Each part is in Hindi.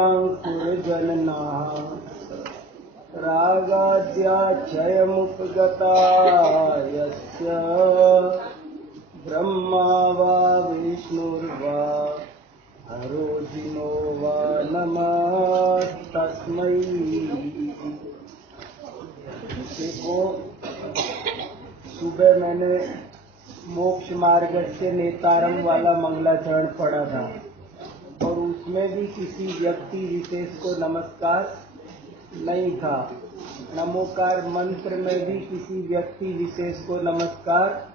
भवदीजांकुरजनना रागाद्याक्षयमुपगता यस्य ब्रह्मा वा विष्णुर्वा हरोजिनो वा नमस्तस्मै। देखो, सुबह मैंने मोक्ष मार्ग से नेतारम वाला मंगलाचरण पढ़ा था और उसमें भी किसी व्यक्ति विशेष को नमस्कार नहीं था। नमोकार मंत्र में भी किसी व्यक्ति विशेष को नमस्कार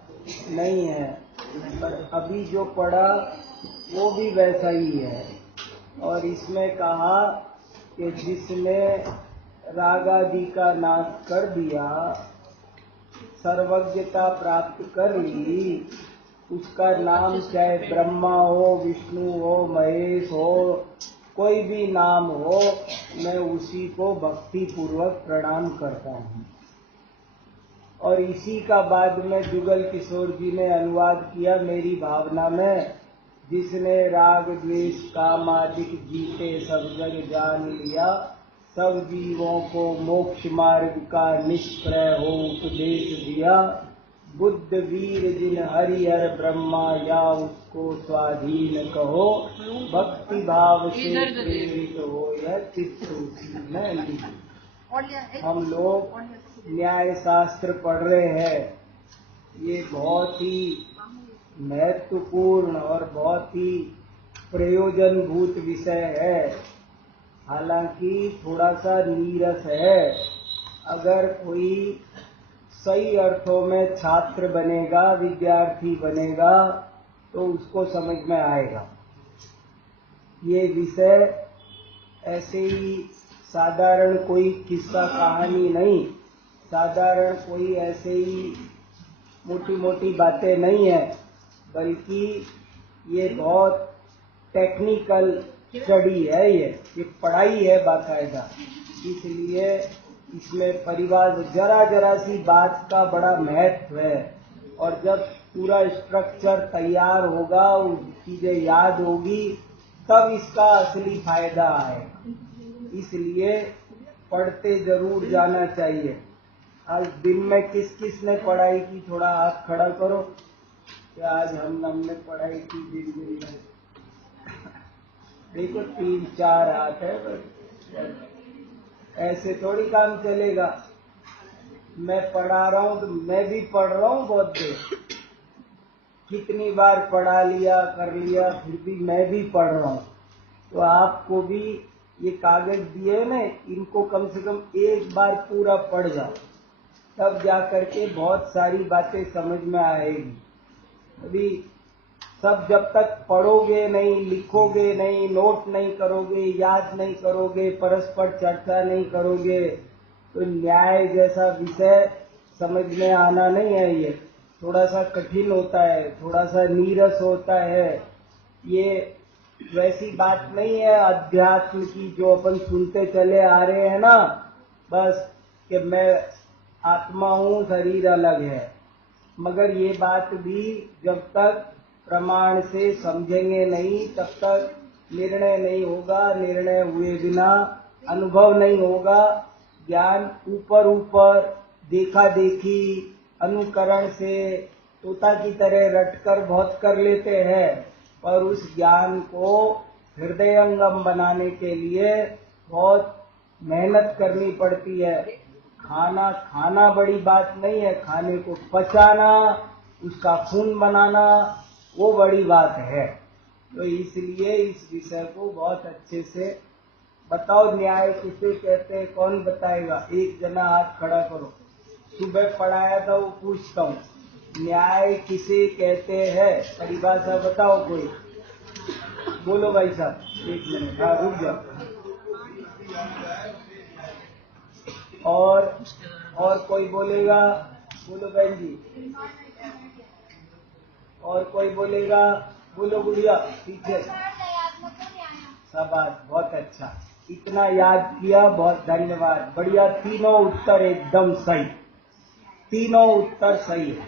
नहीं है, पर अभी जो पढ़ा वो भी वैसा ही है। और इसमें कहा कि जिसने राग आदि का नाश कर दिया, सर्वज्ञता प्राप्त कर ली, उसका नाम चाहे ब्रह्मा हो, विष्णु हो, महेश हो, कोई भी नाम हो, मैं उसी को भक्ति पूर्वक प्रणाम करता हूँ। और इसी का बाद में जुगल किशोर जी ने अनुवाद किया मेरी भावना में, जिसने राग द्वेष काम आदि जीते सब जग जान लिया, सब जीवों को मोक्ष मार्ग का निष्प्रय हो उपदेश दिया, बुद्ध वीर जिन हरिहर ब्रह्मा या उसको स्वाधीन कहो, भक्ति भाव से प्रेरित हो यह चित्त उसी में लीन। हम लोग न्याय शास्त्र पढ़ रहे हैं, ये बहुत ही महत्वपूर्ण और बहुत ही प्रयोजनभूत विषय है। हालांकि थोड़ा सा नीरस है। अगर कोई सही अर्थों में छात्र बनेगा, विद्यार्थी बनेगा, तो उसको समझ में आएगा। ये विषय ऐसे ही साधारण कोई किस्सा कहानी नहीं, साधारण कोई ऐसे ही मोटी मोटी बातें नहीं है, बल्कि ये बहुत टेक्निकल स्टडी है। ये पढ़ाई है बाकायदा। इसलिए इसमें परिवार जरा जरा सी बात का बड़ा महत्व है। और जब पूरा स्ट्रक्चर तैयार होगा, चीजें याद होगी, तब इसका असली फायदा आएगा। इसलिए पढ़ते जरूर जाना चाहिए। आज दिन में किस किस ने पढ़ाई की, थोड़ा हाथ खड़ा करो। क्या आज हमने पढ़ाई की दिन में? देखो 3-4 हाथ है बस। ऐसे थोड़ी काम चलेगा। मैं पढ़ा रहा हूँ तो मैं भी पढ़ रहा हूँ बहुत देर, कितनी बार पढ़ा लिया कर लिया, फिर भी मैं भी पढ़ रहा हूँ। तो आपको भी ये कागज दिए ना, इनको कम से कम एक बार पूरा पढ़ जाओ, तब जा करके बहुत सारी बातें समझ में आएगी। अभी सब जब तक पढ़ोगे नहीं, लिखोगे नहीं, नोट नहीं करोगे, याद नहीं करोगे, परस्पर चर्चा नहीं करोगे, तो न्याय जैसा विषय समझ में आना नहीं है। ये थोड़ा सा कठिन होता है, थोड़ा सा नीरस होता है। ये वैसी बात नहीं है अध्यात्म की जो अपन सुनते चले आ रहे हैं ना, बस कि मैं आत्मा हूँ, शरीर अलग है। मगर ये बात भी जब तक प्रमाण से समझेंगे नहीं, तब तक निर्णय नहीं होगा। निर्णय हुए बिना अनुभव नहीं होगा। ज्ञान ऊपर ऊपर देखा देखी अनुकरण से तोता की तरह रटकर बहुत कर लेते हैं, पर उस ज्ञान को हृदयंगम बनाने के लिए बहुत मेहनत करनी पड़ती है। खाना बड़ी बात नहीं है, खाने को पचाना, उसका खून बनाना, वो बड़ी बात है। तो इसलिए इस विषय को बहुत अच्छे से बताओ। न्याय किसे कहते हैं, कौन बताएगा? एक जना हाथ खड़ा करो। सुबह पढ़ाया था वो पूछता हूँ, न्याय किसे कहते हैं? परिभाषा बताओ कोई। बोलो भाई साहब, एक मिनट। हाँ, रुक जाओ। और कोई बोलेगा? बोलो बहन जी। और कोई बोलेगा? बोलो गुड़िया पीछे। शाबाश, बहुत अच्छा, इतना याद किया, बहुत धन्यवाद। बढ़िया, तीनों उत्तर एकदम सही। तीनों उत्तर सही है।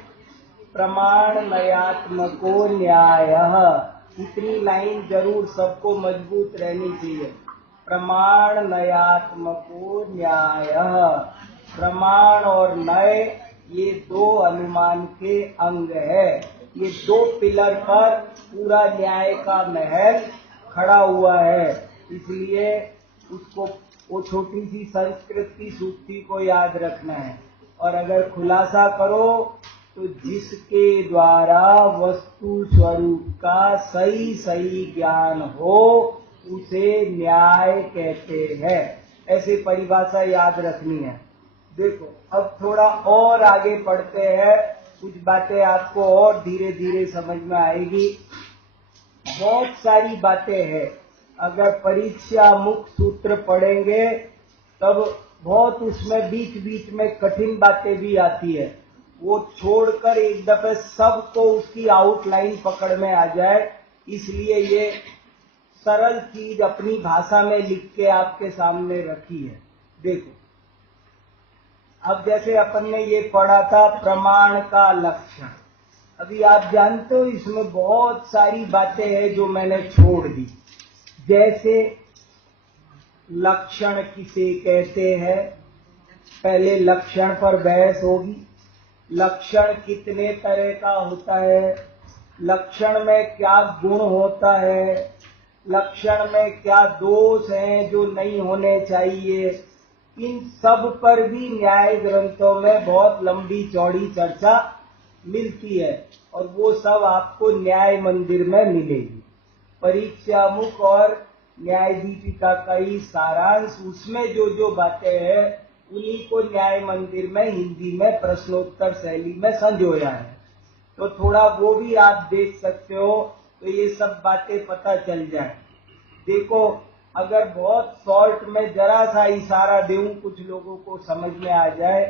प्रमाण नयात्मको न्यायः, इतनी लाइन जरूर सबको मजबूत रहनी चाहिए। प्रमाण नयात्मको न्यायः, प्रमाण और नय ये दो अनुमान के अंग है। ये दो पिलर पर पूरा न्याय का महल खड़ा हुआ है। इसलिए उसको वो छोटी सी संस्कृत की सूक्ति को याद रखना है। और अगर खुलासा करो तो जिसके द्वारा वस्तु स्वरूप का सही सही ज्ञान हो उसे न्याय कहते हैं। ऐसे परिभाषा याद रखनी है। देखो अब थोड़ा और आगे पढ़ते हैं, कुछ बातें आपको और धीरे धीरे समझ में आएगी। बहुत सारी बातें हैं, अगर परीक्षा मुख सूत्र पढ़ेंगे तब बहुत उसमें बीच बीच में कठिन बातें भी आती है। वो छोड़कर एक दफे सबको उसकी आउटलाइन पकड़ में आ जाए, इसलिए ये सरल चीज अपनी भाषा में लिख के आपके सामने रखी है। देखो अब जैसे अपन ने ये पढ़ा था प्रमाण का लक्षण। अभी आप जानते हो इसमें बहुत सारी बातें हैं जो मैंने छोड़ दी। जैसे लक्षण किसे कहते हैं, पहले लक्षण पर बहस होगी। लक्षण कितने तरह का होता है, लक्षण में क्या गुण होता है, लक्षण में क्या दोष हैं जो नहीं होने चाहिए, इन सब पर भी न्याय ग्रंथों में बहुत लंबी चौड़ी चर्चा मिलती है और वो सब आपको न्याय मंदिर में मिलेगी। परीक्षा मुख और न्याय दीपिका का ही सारांश, उसमें जो जो बातें हैं उन्हीं को न्याय मंदिर में हिंदी में प्रश्नोत्तर शैली में संजोया है। तो थोड़ा वो भी आप देख सकते हो तो ये सब बातें पता चल जाए। देखो अगर बहुत शॉर्ट में जरा सा इशारा दूं कुछ लोगों को समझ में आ जाए,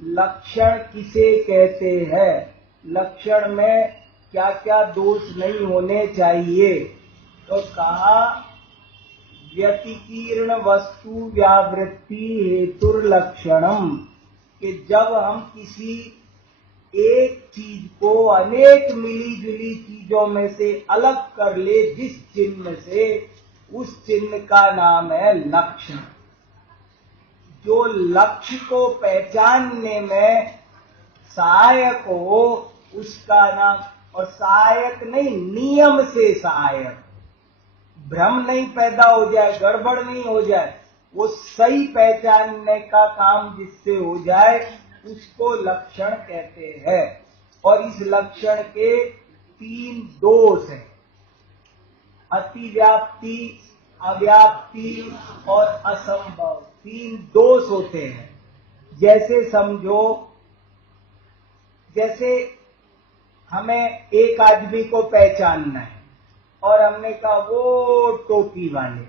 लक्षण किसे कहते हैं, लक्षण में क्या क्या दोष नहीं होने चाहिए। तो कहा व्यतिकीर्ण वस्तु व्यावृत्ति हेतुर्लक्षणम, कि जब हम किसी एक चीज को अनेक मिली जुली चीजों में से अलग कर ले जिस चिन्ह से, उस चिन्ह का नाम है लक्षण। जो लक्ष्य को पहचानने में सहायक हो उसका नाम, और सहायक नहीं नियम से सहायक, भ्रम नहीं पैदा हो जाए, गड़बड़ नहीं हो जाए, वो सही पहचानने का काम जिससे हो जाए उसको लक्षण कहते हैं। और इस लक्षण के 3 दोष हैं, अतिव्याप्ति, अव्याप्ति और असंभव। 3 दोष होते हैं। जैसे समझो, जैसे हमें एक आदमी को पहचानना है और हमने कहा वो टोपी वाले,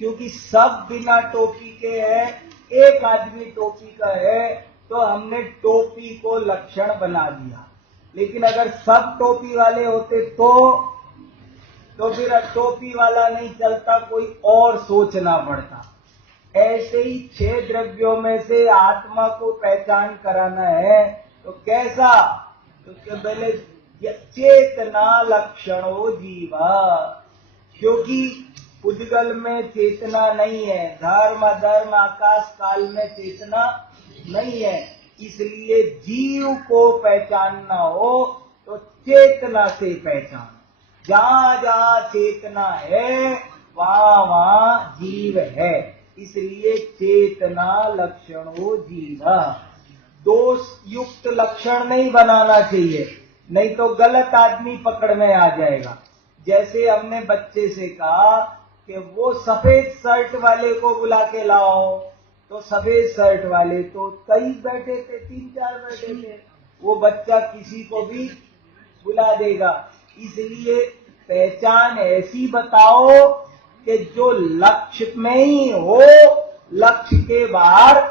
क्योंकि सब बिना टोपी के हैं, एक आदमी टोपी का है तो हमने टोपी को लक्षण बना दिया। लेकिन अगर सब टोपी वाले होते तो फिर टोपी वाला नहीं चलता, कोई और सोचना पड़ता। ऐसे ही 6 द्रव्यों में से आत्मा को पहचान कराना है तो कैसा, तो पहले चेतना लक्षणो जीवा, क्योंकि उद्गल में चेतना नहीं है, धर्म अधर्म आकाश काल में चेतना नहीं है, इसलिए जीव को पहचानना हो तो चेतना से पहचान। जहां जहां चेतना है वहां वहां जीव है, इसलिए चेतना लक्षणो जीवा। दोष युक्त लक्षण नहीं बनाना चाहिए, नहीं तो गलत आदमी पकड़ में आ जाएगा। जैसे हमने बच्चे से कहा कि वो सफेद शर्ट वाले को बुला के लाओ, तो सफेद शर्ट वाले तो कई बैठे थे, 3-4 बैठे थे, वो बच्चा किसी को भी बुला देगा। इसलिए पहचान ऐसी बताओ कि जो लक्ष्य में ही हो, लक्ष्य के बाहर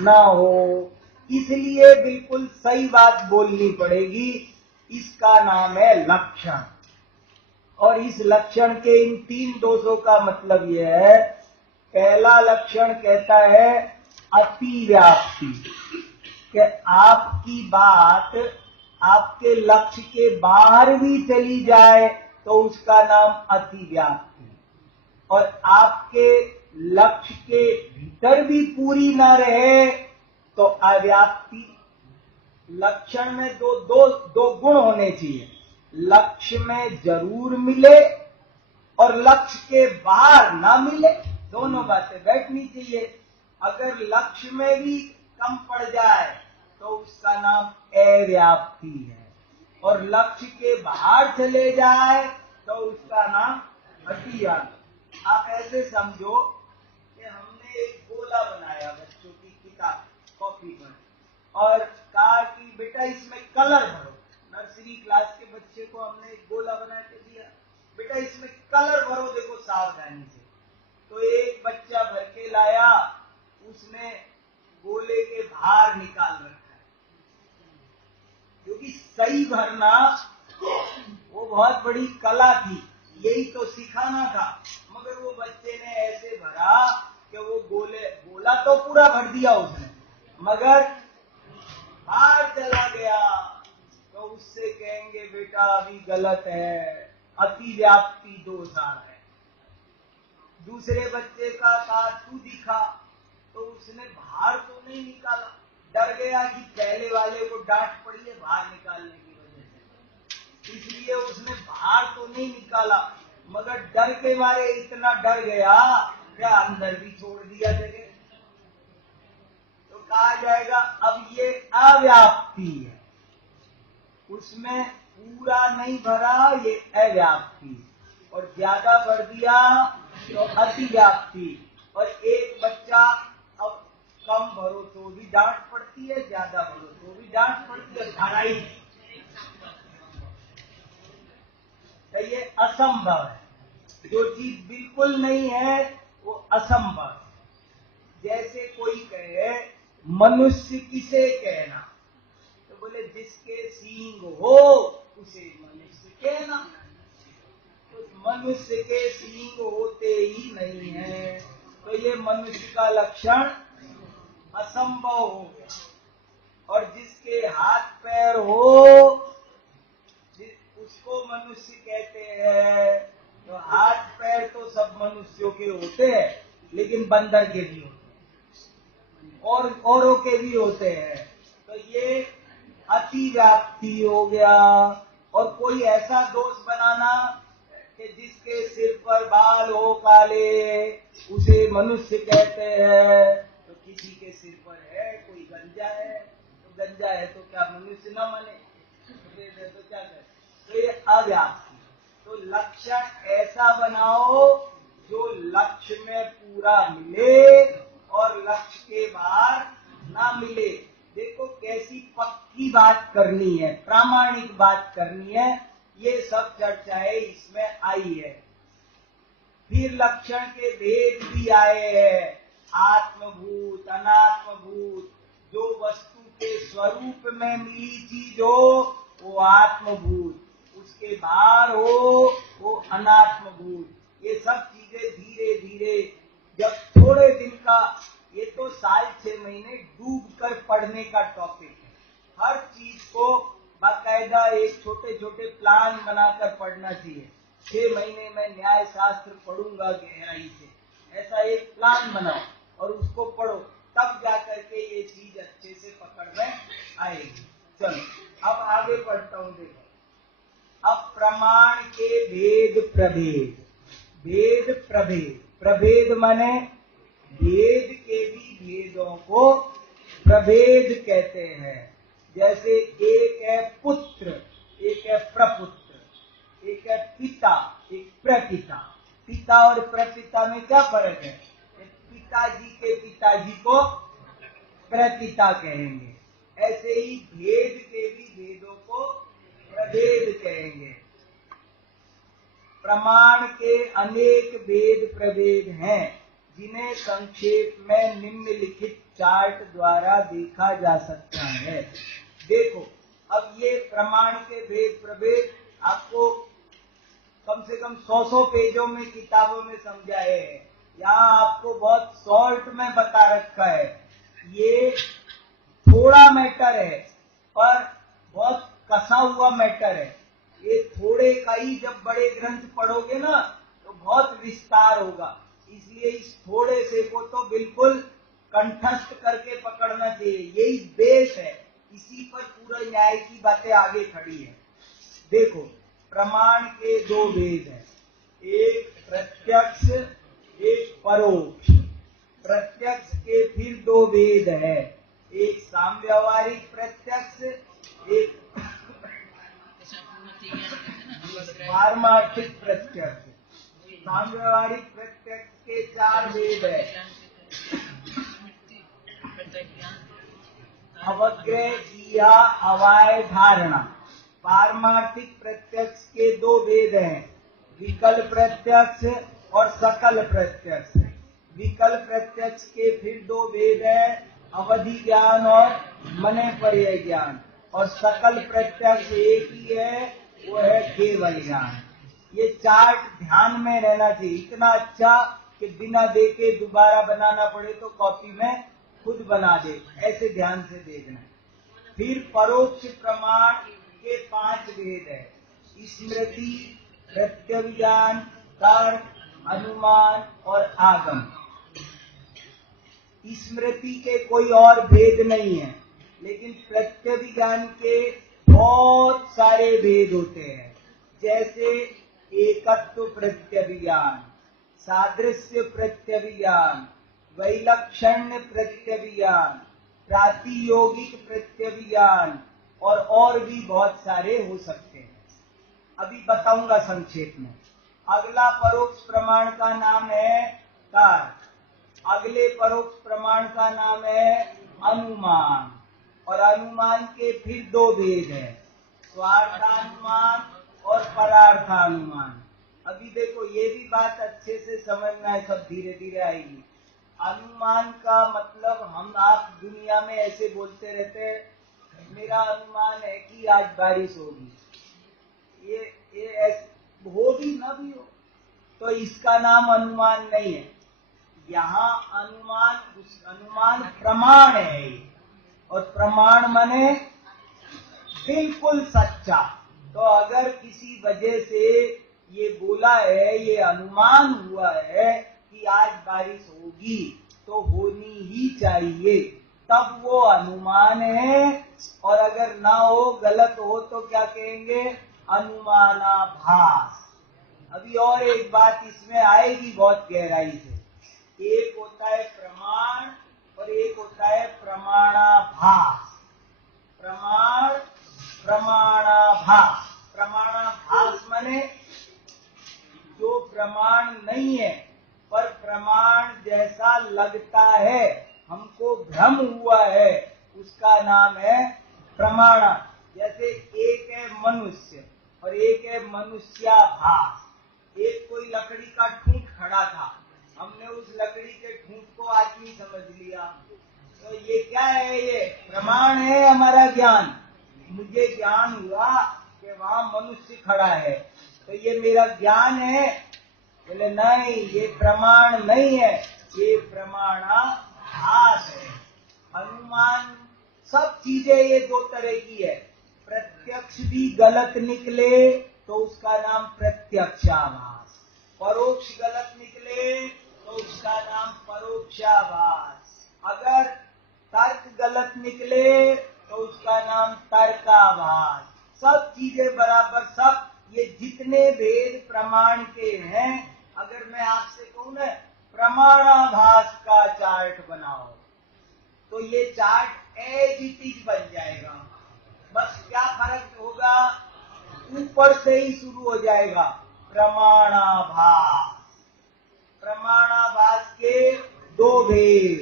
ना हो। इसलिए बिल्कुल सही बात बोलनी पड़ेगी, इसका नाम है लक्षण। और इस लक्षण के इन 3 दोषों का मतलब यह है, पहला लक्षण कहता है अतिव्याप्ति, कि आपकी बात आपके लक्ष्य के बाहर भी चली जाए तो उसका नाम अतिव्याप्ति, और आपके लक्ष्य के भीतर भी पूरी न रहे तो अव्याप्ति। लक्षण में दो गुण होने चाहिए, लक्ष्य में जरूर मिले और लक्ष्य के बाहर ना मिले, दोनों बातें बैठनी चाहिए। अगर लक्ष्य में भी कम पड़ जाए तो उसका नाम अव्याप्ति है, और लक्ष्य के बाहर चले जाए तो उसका नाम अतिव्याप्ति। आप ऐसे समझो कि हमने एक गोला बनाया बच्चों की किताब कॉपी पर, और कहा कि बेटा इसमें कलर भरो। नर्सरी क्लास के बच्चे को हमने एक गोला बना के दिया, बेटा इसमें कलर भरो, देखो सावधानी से। तो एक बच्चा भर के लाया, उसने गोले के बाहर निकाल रखा है, क्योंकि सही भरना वो बहुत बड़ी कला थी, यही तो सिखाना था। मगर वो बच्चे ने ऐसे भरा कि वो गोला तो पूरा भर दिया उसने, मगर बाहर चला गया। तो उससे कहेंगे बेटा अभी गलत है, अतिव्याप्ति दोष आ रहा है। दूसरे बच्चे का तू दिखा, तो उसने बाहर तो नहीं निकाला, डर गया कि पहले वाले को डांट पड़ी है बाहर निकालने की वजह से, इसलिए उसने बाहर तो नहीं निकाला, मगर डर के मारे इतना डर गया क्या अंदर भी छोड़ दिया जगह। तो कहा जाएगा अब ये अव्याप्ति है, उसमें पूरा नहीं भरा, ये अव्याप्ति, और ज्यादा भर दिया तो अतिव्याप्ति। और एक बच्चा अब कम भरो तो भी डांट पड़ती है, ज्यादा भरो तो भी डांट पड़ती है, भराई। तो ये असंभव है, जो चीज बिल्कुल नहीं है वो असंभव है। जैसे कोई कहे मनुष्य किसे कहना, तो बोले जिसके सींग हो उसे मनुष्य कहना। तो मनुष्य के सींग होते ही नहीं है, तो ये मनुष्य का लक्षण असंभव हो गया। और जिसके हाथ पैर हो उसको मनुष्य कहते हैं। तो हाथ पैर तो सब मनुष्यों के होते हैं, लेकिन बंदर के भी होते हैं और औरों के भी होते हैं। तो ये अतिव्याप्ति हो गया। और कोई ऐसा दोष बनाना कि जिसके सिर पर बाल हो काले उसे मनुष्य कहते हैं। तो किसी के सिर पर है, कोई गंजा है, तो गंजा है तो क्या मनुष्य न माने, तो क्या करे। तो ये अव्याप्ति। तो लक्षण ऐसा बनाओ जो लक्ष्य में पूरा मिले और लक्ष्य के बाहर ना मिले। देखो कैसी पक्की बात करनी है, प्रामाणिक बात करनी है, ये सब चर्चाएं इसमें आई है। फिर लक्षण के भेद भी आए हैं, आत्मभूत अनात्मभूत। जो वस्तु के स्वरूप में मिली चीज हो वो आत्मभूत, उसके बाहर हो वो अनात्मभूत। ये सब चीजें धीरे धीरे, जब थोड़े दिन का, ये तो साल 6 महीने डूब कर पढ़ने का टॉपिक है। हर चीज को बाकायदा एक छोटे छोटे प्लान बनाकर पढ़ना चाहिए। 6 महीने में न्याय शास्त्र पढ़ूंगा गहराई से, ऐसा एक प्लान बनाओ और उसको पढ़ो, तब जाकर के ये चीज अच्छे से पकड़ में आएगी। चलो अब आगे पढ़ता हूं। देखो अब प्रमाण के भेद प्रभेद। भेद प्रभेद, प्रभेद माने भेद के भी भेदों को प्रभेद कहते हैं। जैसे एक है पुत्र, एक है प्रपुत्र, एक है पिता, एक प्रपिता। पिता और प्रपिता में क्या फर्क है? पिताजी के पिताजी को प्रपिता कहेंगे, ऐसे ही भेद के भी भेदों को प्रभेद कहेंगे। प्रमाण के अनेक भेद प्रभेद हैं, जिन्हें संक्षेप में निम्नलिखित चार्ट द्वारा देखा जा सकता है। देखो अब ये प्रमाण के भेद प्रभेद आपको कम से कम 100 पेजों में किताबों में समझाए हैं। यहाँ आपको बहुत शॉर्ट में बता रखा है। ये थोड़ा मैटर है पर बहुत कसा हुआ मैटर है। ये थोड़े का ही जब बड़े ग्रंथ पढ़ोगे ना तो बहुत विस्तार होगा, इसलिए इस थोड़े से को तो बिल्कुल कंठस्थ करके पकड़ना चाहिए। यही बेस है, इसी पर पूरा न्याय की बातें आगे खड़ी है। देखो, प्रमाण के दो भेद हैं, एक प्रत्यक्ष एक परोक्ष। प्रत्यक्ष के फिर दो भेद है, एक सामव्यवहारिक प्रत्यक्ष, एक पारमार्थिक प्रत्यक्ष। सामव्यवहारिक प्रत्यक्ष के चार भेद है, अवग्रह या अवाय धारणा। पारमार्थिक प्रत्यक्ष के दो भेद हैं, विकल प्रत्यक्ष और सकल प्रत्यक्ष। विकल प्रत्यक्ष के फिर दो भेद हैं, अवधि ज्ञान और मने पर्याय ज्ञान। और सकल प्रत्यक्ष एक ही है, वो है केवल ज्ञान। ये चार्ट ध्यान में रहना चाहिए, इतना अच्छा कि बिना देखे दोबारा बनाना पड़े तो कॉपी में खुद बना दे, ऐसे ध्यान से देखना। फिर परोक्ष प्रमाण के 5 भेद है, स्मृति, प्रत्यभिज्ञान, तर्क, अनुमान और आगम। स्मृति के कोई और भेद नहीं है, लेकिन प्रत्यभिज्ञान के बहुत सारे भेद होते हैं, जैसे एकत्व प्रत्यभिज्ञान, सादृश्य प्रत्यभिज्ञान, वैलक्षण्य प्रत्यभिज्ञान, प्रातियोगिक प्रत्यभिज्ञान और भी बहुत सारे हो सकते हैं। अभी बताऊंगा संक्षेप में। अगला परोक्ष प्रमाण का नाम है तर्क, अगले परोक्ष प्रमाण का नाम है अनुमान। और अनुमान के फिर दो भेद हैं, स्वार्थानुमान और परार्थानुमान। अभी देखो, ये भी बात अच्छे से समझना है, सब धीरे धीरे आएगी। अनुमान का मतलब हम आप दुनिया में ऐसे बोलते रहते हैं, मेरा अनुमान है कि आज बारिश होगी। ये हो भी ना भी हो तो इसका नाम अनुमान नहीं है। यहाँ अनुमान प्रमाण है, और प्रमाण माने बिल्कुल सच्चा। तो अगर किसी वजह से ये बोला है, ये अनुमान हुआ है कि आज बारिश होगी, तो होनी ही चाहिए, तब वो अनुमान है। और अगर ना हो, गलत हो, तो क्या कहेंगे? अनुमानाभास। अभी और एक बात इसमें आएगी बहुत गहराई से। एक होता है प्रमाण और एक होता है प्रमाणाभास। प्रमाण, प्रमाणाभास। प्रमाणाभास माने जो प्रमाण नहीं है पर प्रमाण जैसा लगता है, हमको भ्रम हुआ है, उसका नाम है प्रमाण। जैसे एक है मनुष्य और एक है मनुष्याभास। एक कोई लकड़ी का ठूंठ खड़ा था, हमने उस लकड़ी के ठूंठ को आदमी समझ लिया, तो ये क्या है? ये प्रमाण है हमारा ज्ञान। मुझे ज्ञान हुआ कि वहां मनुष्य खड़ा है, तो ये मेरा ज्ञान है। बोले नहीं, ये प्रमाण नहीं है, ये प्रमाणाभास है। अनुमान, सब चीजें ये दो तरह की है। प्रत्यक्ष भी गलत निकले तो उसका नाम प्रत्यक्षाभास, परोक्ष गलत निकले तो उसका नाम परोक्षाभास, अगर तर्क गलत निकले तो उसका नाम तर्काभास। सब चीजें बराबर, सब ये जितने भेद प्रमाण के हैं, अगर मैं आपसे कहूं ना प्रमाणाभास का चार्ट बनाओ, तो ये चार्ट एज इट इज बन जाएगा। बस क्या फर्क होगा? ऊपर से ही शुरू हो जाएगा प्रमाणाभास। प्रमाणाभास के दो भेद,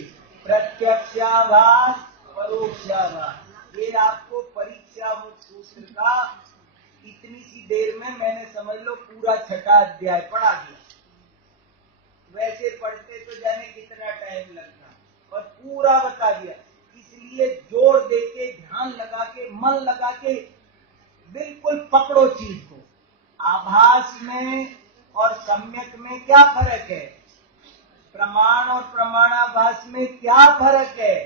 प्रत्यक्षाभास, परोक्षाभास। ये आपको परीक्षा सूत्र का इतनी सी देर में मैंने समझ लो पूरा 6ठा अध्याय पढ़ा दिया। वैसे पढ़ते तो जाने कितना टाइम लगता, और पूरा बता दिया। इसलिए जोर देके, ध्यान लगा के, मन लगा के बिल्कुल पकड़ो चीज को। आभास में और सम्यक में क्या फर्क है? प्रमाण और प्रमाणाभास में क्या फर्क है?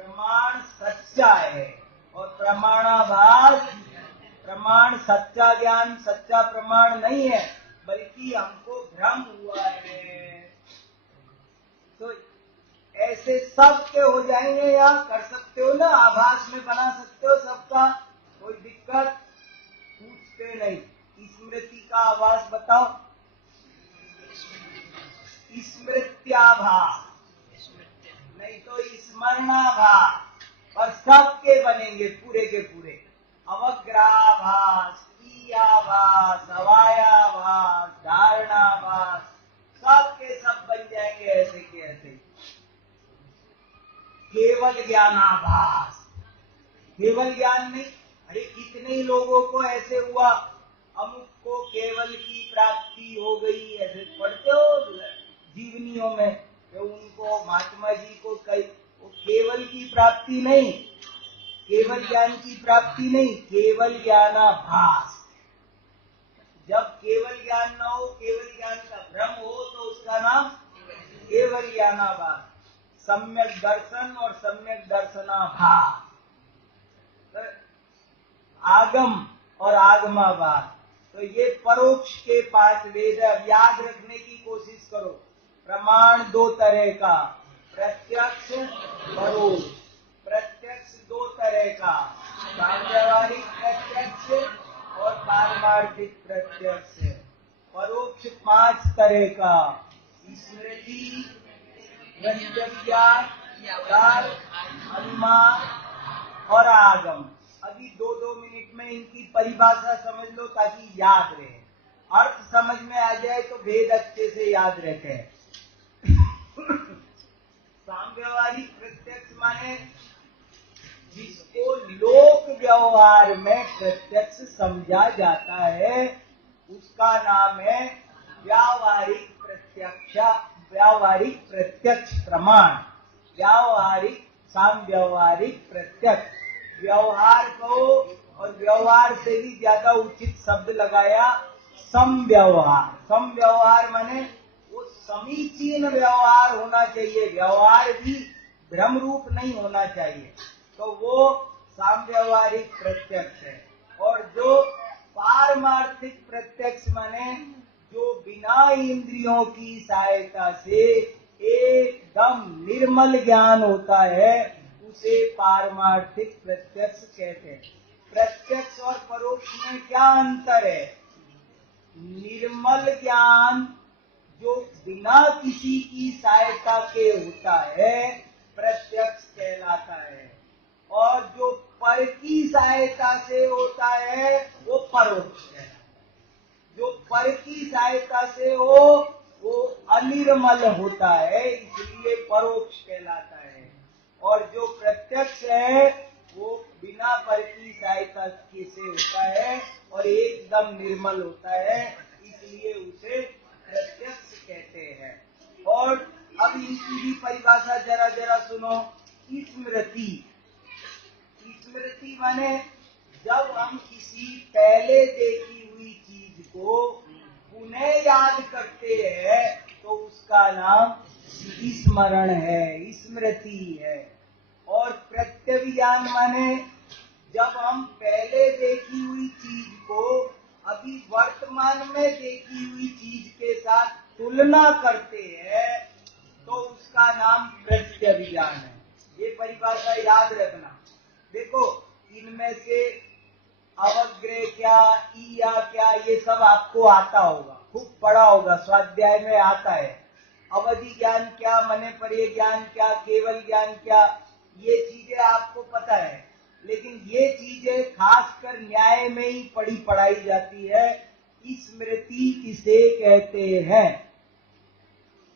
प्रमाण सच्चा है और प्रमाणाभास, प्रमाण सच्चा ज्ञान सच्चा प्रमाण नहीं है, बल्कि हमको भ्रम हुआ है। तो ऐसे सबके हो जाएंगे, या कर सकते हो ना, आभास में बना सकते हो सबका, कोई दिक्कत पूछते नहीं। स्मृति का आभास बताओ, स्मृत्याभास, नहीं तो स्मरणाभास, और सबके बनेंगे पूरे के पूरे। अवग्रहाभास, ईयाभास, अवायाभास, धारणाभास, सबके सब बन जाएंगे ऐसे के ऐसे। केवल ज्ञानाभास, केवल ज्ञान नहीं, अरे कितने ही लोगों को ऐसे हुआ, अमुक को केवल की प्राप्ति हो गई, ऐसे पढ़ते हो जीवनियों में, तो उनको महात्मा जी को कई, वो केवल की प्राप्ति नहीं, केवल ज्ञान की प्राप्ति नहीं, केवल ज्ञानाभास। जब केवल ज्ञान न हो, केवल ज्ञान का भ्रम हो, तो उसका नाम केवल ज्ञानाभास। सम्यक दर्शन और सम्यक दर्शनाभास, आगम और आगमाभास। तो ये परोक्ष के 5 वेद है। याद रखने की कोशिश करो। प्रमाण 2 तरह का, प्रत्यक्ष, परोक्ष। प्रत्यक्ष 2 तरह का, व्यावहारिक प्रत्यक्ष और पारमार्थिक प्रत्यक्ष। परोक्ष 5 तरह का, स्मृति, प्रत्यज्ञान, अनुमान और आगम। अभी 2-2 मिनट में इनकी परिभाषा समझ लो ताकि याद रहे, अर्थ समझ में आ जाए तो भेद अच्छे से याद रहते हैं। सांव्यवहारिक प्रत्यक्ष माने जिसको लोक व्यवहार में प्रत्यक्ष समझा जाता है, उसका नाम है व्यावहारिक प्रत्यक्ष, व्यावहारिक प्रत्यक्ष प्रमाण, व्यावहारिक सांव्यवहारिक प्रत्यक्ष। व्यवहार को, और व्यवहार से भी ज्यादा उचित शब्द लगाया समव्यवहार। समव्यवहार माने वो समीचीन व्यवहार होना चाहिए, व्यवहार भी भ्रम रूप नहीं होना चाहिए, तो वो सांव्यवहारिक प्रत्यक्ष है। और जो पारमार्थिक प्रत्यक्ष माने जो बिना इंद्रियों की सहायता से एकदम निर्मल ज्ञान होता है, उसे पारमार्थिक प्रत्यक्ष कहते हैं। प्रत्यक्ष और परोक्ष में क्या अंतर है? निर्मल ज्ञान जो बिना किसी की सहायता के होता है, प्रत्यक्ष कहलाता है, और जो पर की सहायता से होता है, वो परोक्ष कहलाता है। जो पर की सहायता से हो, वो अनिर्मल होता है, इसलिए परोक्ष कहलाता है। और जो प्रत्यक्ष है, वो बिना पर की सहायता से होता है और एकदम निर्मल होता है, इसलिए उसे प्रत्यक्ष कहते हैं। और अब इनकी भी परिभाषा जरा जरा सुनो। स्मृति, स्मृति माने जब हम किसी पहले देखी हुई चीज को पुनः याद करते हैं, तो उसका नाम स्मरण है, स्मृति है। और प्रत्यभिज्ञान माने जब हम पहले देखी हुई चीज को अभी वर्तमान में देखी हुई चीज के साथ तुलना करते हैं, तो उसका नाम प्रत्यभिज्ञान है। ये परिभाषा याद रखना। देखो, इनमें से अवग्रह क्या, ईया क्या, ये सब आपको आता होगा, खूब पढ़ा होगा, स्वाध्याय में आता है। अवधि ज्ञान क्या, मने परे ज्ञान क्या, केवल ज्ञान क्या, ये चीजें आपको पता है। लेकिन ये चीजें खासकर न्याय में ही पढ़ाई जाती है। स्मृति किसे कहते हैं?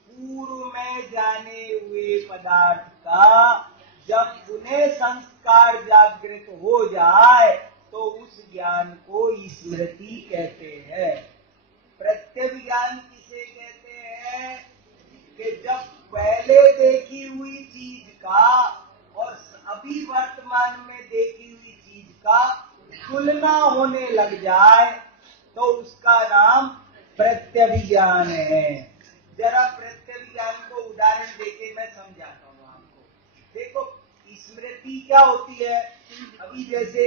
पूर्व में जाने हुए पदार्थ का जब पुनः संस्कार जागृत हो जाए, तो उस ज्ञान को स्मृति कहते हैं। प्रत्यभिज्ञान किसे कहते हैं? कि जब पहले देखी हुई चीज का और अभी वर्तमान में देखी हुई चीज का तुलना होने लग जाए, तो उसका नाम प्रत्यभिज्ञान है। जरा प्रत्यभिज्ञान को उदाहरण देके मैं समझाता हूँ आपको। देखो, स्मृति क्या होती है? अभी जैसे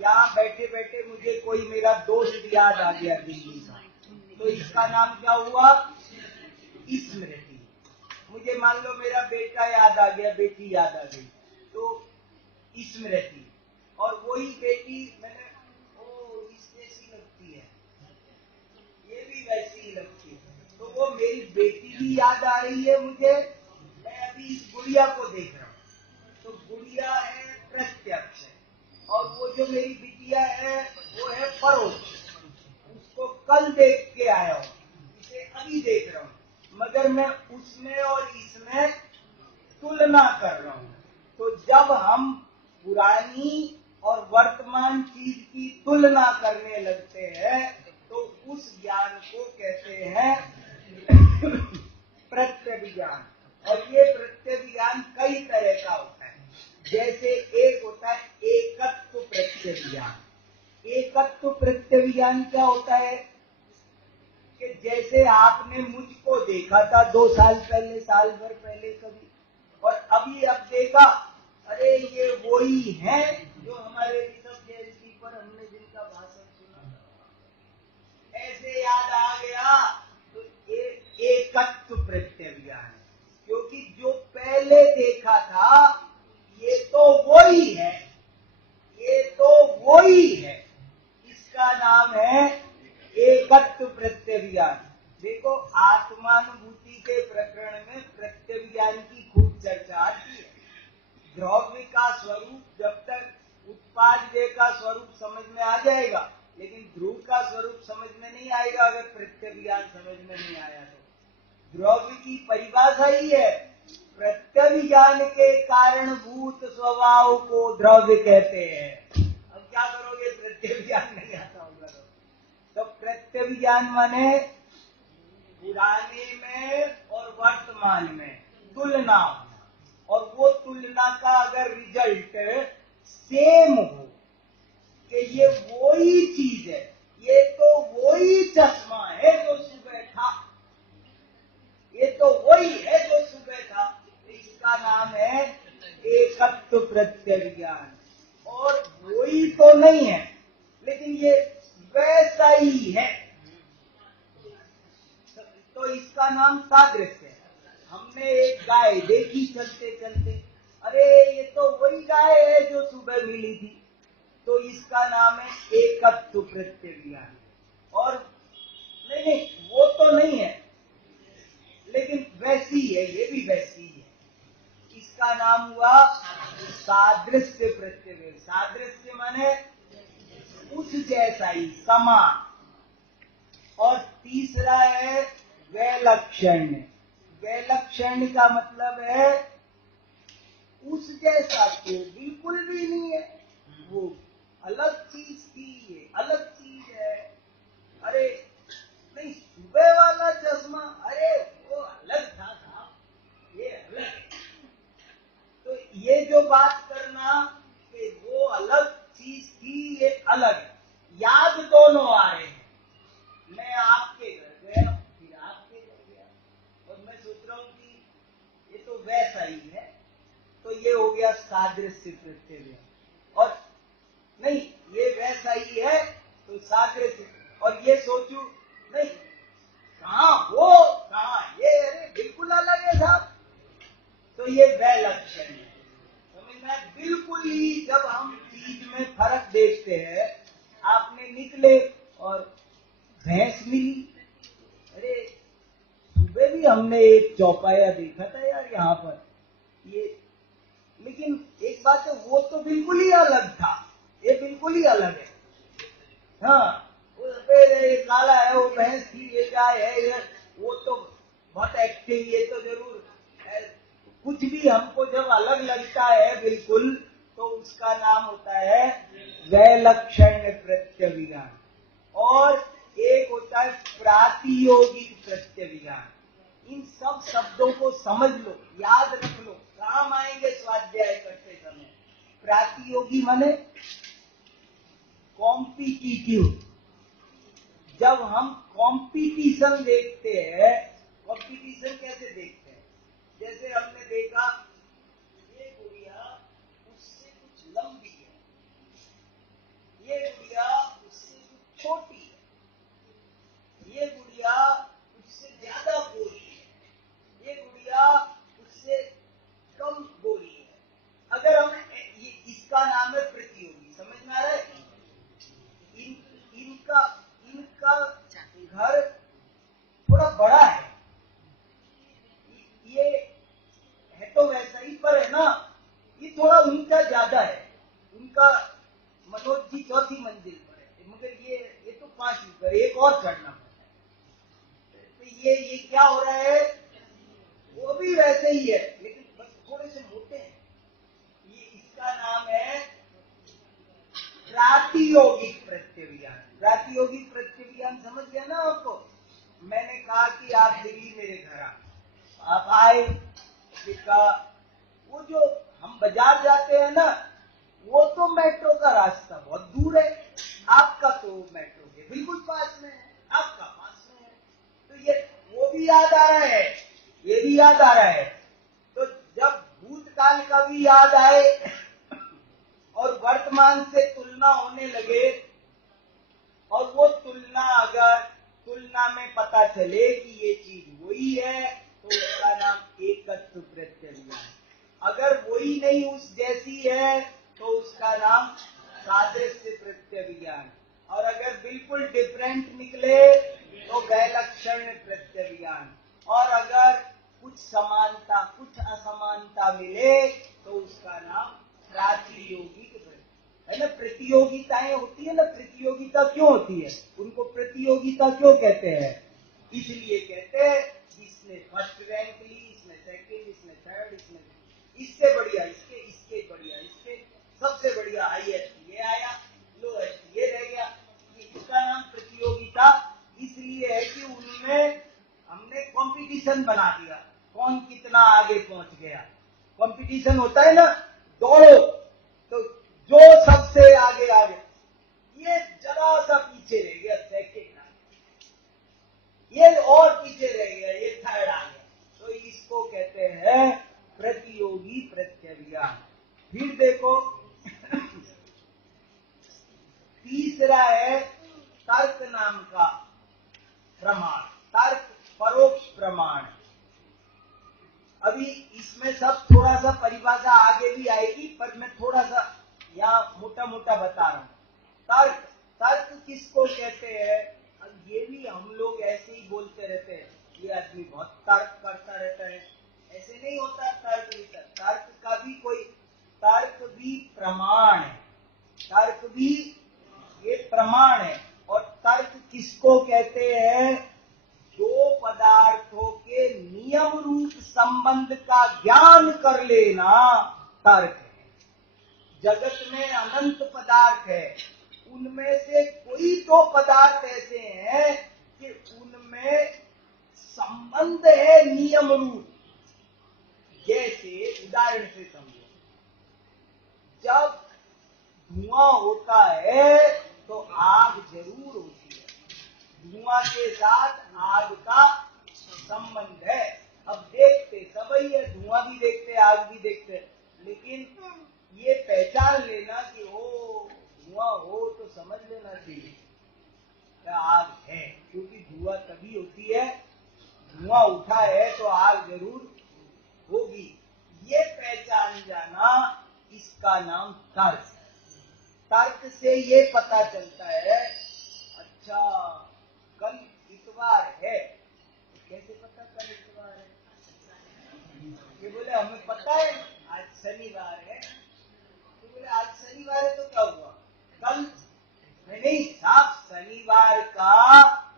यहाँ बैठे बैठे मुझे कोई मेरा दोस्त याद आ गया दिल्ली का, तो इसका नाम क्या हुआ? स्मृति। मुझे मान लो मेरा बेटा याद आ गया, बेटी याद आ गई, तो स्मृति। और वही बेटी मैंने, ओ इस जैसी लगती है, ये भी वैसी ही लगती है, तो वो मेरी बेटी भी याद आ रही है मुझे। मैं अभी इस गुड़िया को देख रहा हूँ, तो गुड़िया है प्रत्यक्ष, और वो जो मेरी बिटिया है वो है परोक्ष। उसको कल देख के आया हूँ, इसे अभी देख रहा हूँ, मगर मैं उसमें और इसमें तुलना कर रहा हूँ। तो जब हम पुरानी और वर्तमान चीज की तुलना करने लगते हैं तो उस ज्ञान को कहते हैं प्रत्यभिज्ञान। और ये प्रत्यभिज्ञान कई तरह का होता है। जैसे एक होता है एकत्व प्रत्यभिज्ञान। एकत्व प्रत्यभिज्ञान क्या होता है कि जैसे आपने मुझको देखा था 2 साल पहले, साल भर पहले कभी, और अभी अब देखा, अरे ये वही है जो हमारे ऋषभ जयंती पर हमने जिनका भाषण सुना था, ऐसे याद आ गया। तो एकत्व प्रत्यभिज्ञान, क्योंकि जो पहले देखा था ये तो वही है, ये तो वही है, इसका नाम है एकत्व प्रत्यभिज्ञान। देखो आत्मानुभूति के प्रकरण में प्रत्यभिज्ञान की खूब चर्चा आती है। द्रव्य का स्वरूप जब तक उत्पाद्य का स्वरूप समझ में आ जाएगा, लेकिन ध्रुव का स्वरूप समझ में नहीं आएगा अगर प्रत्यभिज्ञान समझ में नहीं आया तो। द्रव्य की परिभाषा ही है, प्रत्यभिज्ञान के कारणभूत स्वभाव को द्रव्य कहते हैं। अब क्या करोगे, प्रत्यभिज्ञान नहीं आता होगा तो प्रत्यभिज्ञान माने पुराने में और वर्तमान में तुलना होना, और वो तुलना का अगर रिजल्ट सेम हो कि ये वही चीज है, ये तो वही चश्मा है जो सुबह था, ये तो वही है जो सुबह था, इसका नाम है एकत्व प्रत्यभिज्ञान। और वही तो नहीं है लेकिन ये वैसा ही है, तो इसका नाम सादृश्य है। हमने एक गाय देखी चलते चलते, अरे ये तो वही गाय है जो सुबह मिली थी, तो इसका नाम है एकत्व प्रत्यभिज्ञान। और नहीं वो तो नहीं है लेकिन वैसी है, ये भी वैसी है, इसका नाम हुआ सादृश्य प्रत्यभिज्ञान। सादृश्य माने उस जैसा ही, समान। और तीसरा है वैलक्षण्य। वैलक्षण्य का मतलब है उस जैसा तो बिल्कुल भी नहीं है, वो अलग चीज थी, ये अलग चीज है। अरे नहीं, सुबह वाला चश्मा, अरे वो अलग था साहब, ये अलग है। तो ये जो बात करना कि वो अलग चीज थी, ये अलग है, याद दोनों आ रहे हैं। मैं आपके घर गया, फिर आपके घर गया, और मैं सोच रहा हूं कि ये तो वैसा ही है, तो ये हो गया सादृश्य प्रत्यभिज्ञान। और नहीं ये वैसा ही है तो सादृश्य, और ये सोचू नहीं कहां वो कहां ये, अरे बिल्कुल अलग है साहब, तो ये वैलक्षण्य है। समझना, बिल्कुल ही जब हम चीज में फर्क देखते हैं, आपने निकले और भैंस मिली, अरे सुबह भी हमने एक चौपाया देखा था यार यहाँ पर, ये, लेकिन एक बात है वो तो बिल्कुल ही अलग था, ये बिल्कुल ही अलग है। हाँ, वो सफेद काला है, वो भैंस थी, ये गाय है, ये वो तो बहुत एक्टिव, ये तो जरूर है। कुछ भी हमको जब अलग लगता है बिल्कुल, तो उसका नाम होता है वैलक्षण्य प्रत्यभिज्ञान। और एक होता है प्रातियोगिक प्रत्यभिज्ञान। इन सब शब्दों को समझ लो, याद रख लो, काम आएंगे स्वाध्याय करते समय। प्रातियोगी माने कॉम्पिटिटिव। जब हम कंपटीशन देखते हैं, कंपटीशन कैसे देखते हैं, जैसे हमने देखा ये गुड़िया लंबी है, ये गुड़िया उससे छोटी है, ये गुड़िया उससे ज्यादा गोरी है, ये गुड़िया उससे कम गोरी है। अगर हम इसका नाम है प्रतियोगी, समझ में आ रहा है? इनका घर थोड़ा बड़ा है, ये है तो वैसा ही, पर है ना ये थोड़ा उनका ज्यादा है। उनका मनोज जी 4थी मंजिल पर है, मगर ये तो 5वीं पर, एक और चढ़ना पड़ता है। तो ये क्या हो रहा है, वो भी वैसे ही है लेकिन बस थोड़े से मोटे हैं। ये इसका नाम है प्रातियोगिक प्रत्यविज्ञान। प्रातियोगिक प्रत्यविज्ञान समझ गया ना आपको? मैंने कहा कि आप दिल्ली मेरे घर आप आए, देखा वो जो हम बाजार जाते हैं ना, वो तो मेट्रो का रास्ता बहुत दूर है, आपका तो मेट्रो के बिल्कुल पास में है, आपका पास में है। तो ये वो भी याद आ रहा है, ये भी याद आ रहा है। तो जब भूतकाल का भी याद आए और वर्तमान से तुलना होने लगे, और वो तुलना में पता चले कि ये चीज वही है, तो उसका नाम एकत्व प्रत्यविज्ञान। अगर वही नहीं उस जैसी है तो उसका नाम सादृश्य प्रत्यविज्ञान, और अगर बिल्कुल डिफरेंट निकले तो वैलक्षण्य प्रत्यविज्ञान, और अगर कुछ समानता कुछ असमानता मिले तो उसका नाम प्रातियोगिक है ना। प्रतियोगिताएं होती है ना, प्रतियोगिता क्यों होती है, उनको प्रतियोगिता क्यों कहते हैं? इसलिए कहते हैं इसने फर्स्ट रैंक ली, इसने सेकंड, इसने थर्ड, इससे बढ़िया इसके बढ़िया इसके सबसे बढ़िया हाईएस्ट ये आया, लोएस्ट ये रह गया। इसका नाम प्रतियोगिता इसलिए है कि उनमें हमने कंपटीशन बना दिया, कौन कितना आगे पहुंच गया। कंपटीशन होता है ना, दौड़ो तो जो सबसे आगे आ गया, ये जरा सा पीछे रह गया, सेकंड आ गया, ये और पीछे रह गया, ये थर्ड आ गया, तो इसको कहते हैं प्रतियोगी प्रत्यविज्ञान। फिर देखो तीसरा है तर्क नाम का प्रमाण, तर्क परोक्ष प्रमाण। अभी इसमें सब थोड़ा सा परिभाषा आगे भी आएगी, पर मैं थोड़ा सा यहाँ मोटा मोटा बता रहा हूं। तर्क किसको कहते हैं? अब ये भी हम लोग ऐसे ही बोलते रहते हैं, ये आदमी बहुत तर्क करता रहता है, ऐसे नहीं होता। तर्क का भी कोई, तर्क भी प्रमाण है, तर्क भी ये प्रमाण है। और तर्क किसको कहते हैं? दो पदार्थों के नियम रूप संबंध का ज्ञान कर लेना तर्क है। जगत में अनंत पदार्थ है, उनमें से कोई दो पदार्थ ऐसे हैं कि उनमें संबंध है नियम रूप। जैसे उदाहरण से समझो, जब धुआं होता है तो आग जरूर होती है, धुआं के साथ आग का संबंध है। अब देखते सबही है, धुआं भी देखते आग भी देखते, लेकिन ये पहचान लेना कि हो धुआं हो तो समझ लेना चाहिए आग है, क्योंकि धुआं तभी होती है, धुआं उठा है तो आग जरूर होगी। ये पहचान जाना, इसका नाम तर्क। तर्क से ये पता चलता है, अच्छा कल इतवार है, कैसे पता कल इतवार है? ये बोले हमें पता है आज शनिवार है, तो बोले आज शनिवार है तो क्या हुआ, कल नहीं साहब, शनिवार का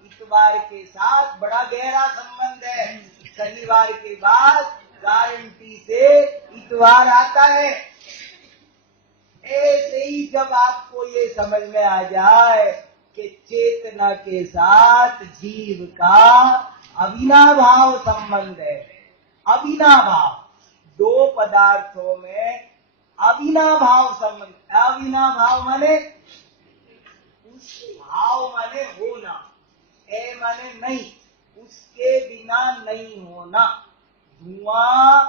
इतवार के साथ बड़ा गहरा संबंध है। शनिवार के बाद गारंटी से इतवार आता है। ऐसे ही जब आपको ये समझ में आ जाए कि चेतना के साथ जीव का अविनाभाव संबंध है, अविनाभाव, दो पदार्थों में अविनाभाव संबंध। अविनाभाव माने उस भाव माने होना, ए माने नहीं, उसके बिना नहीं होना। धुआं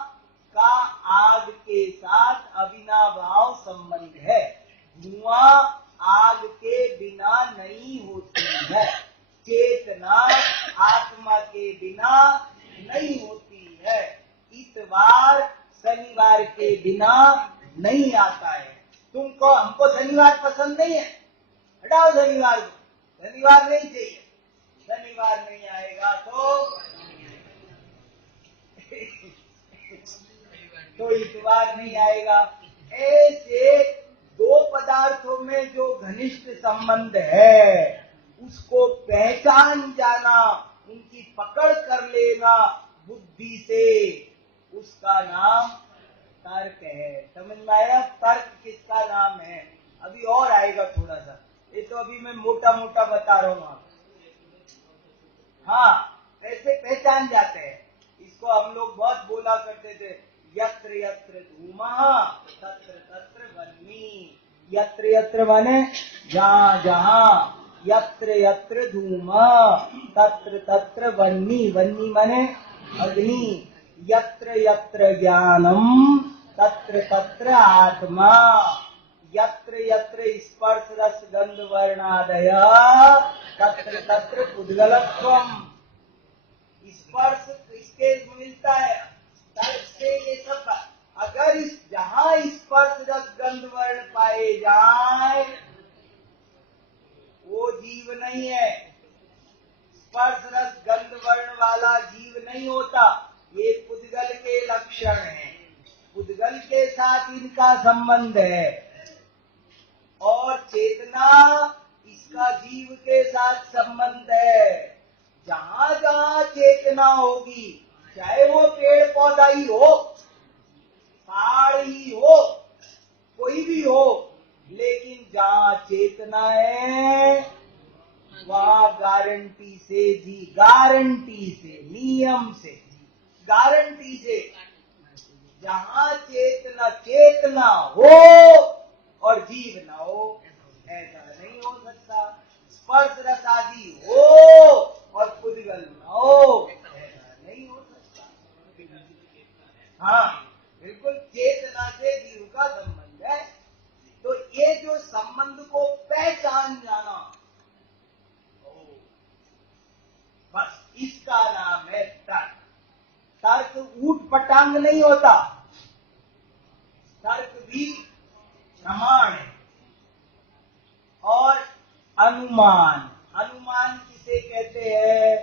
का आग के साथ अविनाभाव संबंध है। धुआं आग के बिना नहीं होती है, चेतना आत्मा के बिना नहीं होती है, इतवार शनिवार के बिना नहीं आता है। तुमको हमको शनिवार पसंद नहीं है, हटाओ शनिवार को, शनिवार नहीं चाहिए, शनिवार नहीं आएगा तो इतवार नहीं आएगा। ऐसे दो पदार्थों में जो घनिष्ठ संबंध है उसको पहचान जाना, उनकी पकड़ कर लेना बुद्धि से, उसका नाम तर्क है। समझ में आया? तर्क किसका नाम है? अभी और आएगा थोड़ा सा, ये तो अभी मैं मोटा मोटा बता रहा हूँ आपको। हाँ, ऐसे पहचान जाते हैं। इसको हम लोग बहुत बोला करते थे, यत्र यत्र धूमः तत्र तत्र वह्नि। यत्र यत्र माने जहाँ जहाँ, यत्र यत्र धूमः तत्र तत्र वह्नि, वह्नि माने अग्नि। यत्र यत्र ज्ञानम तत्र तत्र आत्मा। यत्र यत्र स्पर्श रस गंध वर्णादय तत्र तत्र पुद्गलत्वम। स्पर्श इसके मिलता है, तर्क से ये सब। अगर इस जहाँ स्पर्श रस गंध वर्ण पाए जाए वो जीव नहीं है, स्पर्श रस गंध वर्ण वाला जीव नहीं होता। ये पुद्गल के लक्षण हैं, पुद्गल के साथ इनका संबंध है। और चेतना इसका जीव के साथ संबंध है। जहाँ जहाँ चेतना होगी, चाहे वो पेड़ पौधा ही हो, पहाड़ ही हो, कोई भी हो, लेकिन जहाँ चेतना है वहाँ गारंटी से जी, गारंटी से, नियम से, गारंटी से, जहाँ चेतना चेतना हो और जीव न हो, ऐसा नहीं हो सकता। स्पर्श रस आदि हो और पुद्गल न हो, ऐसा नहीं हो सकता। हाँ बिल्कुल, चेतना से जीव का संबंध है। तो ये जो संबंध को पहचान जाना, बस इसका नाम है तर्क। तर्क ऊट पटांग नहीं होता, तर्क भी प्रमाण है। और अनुमान, अनुमान किसे कहते हैं?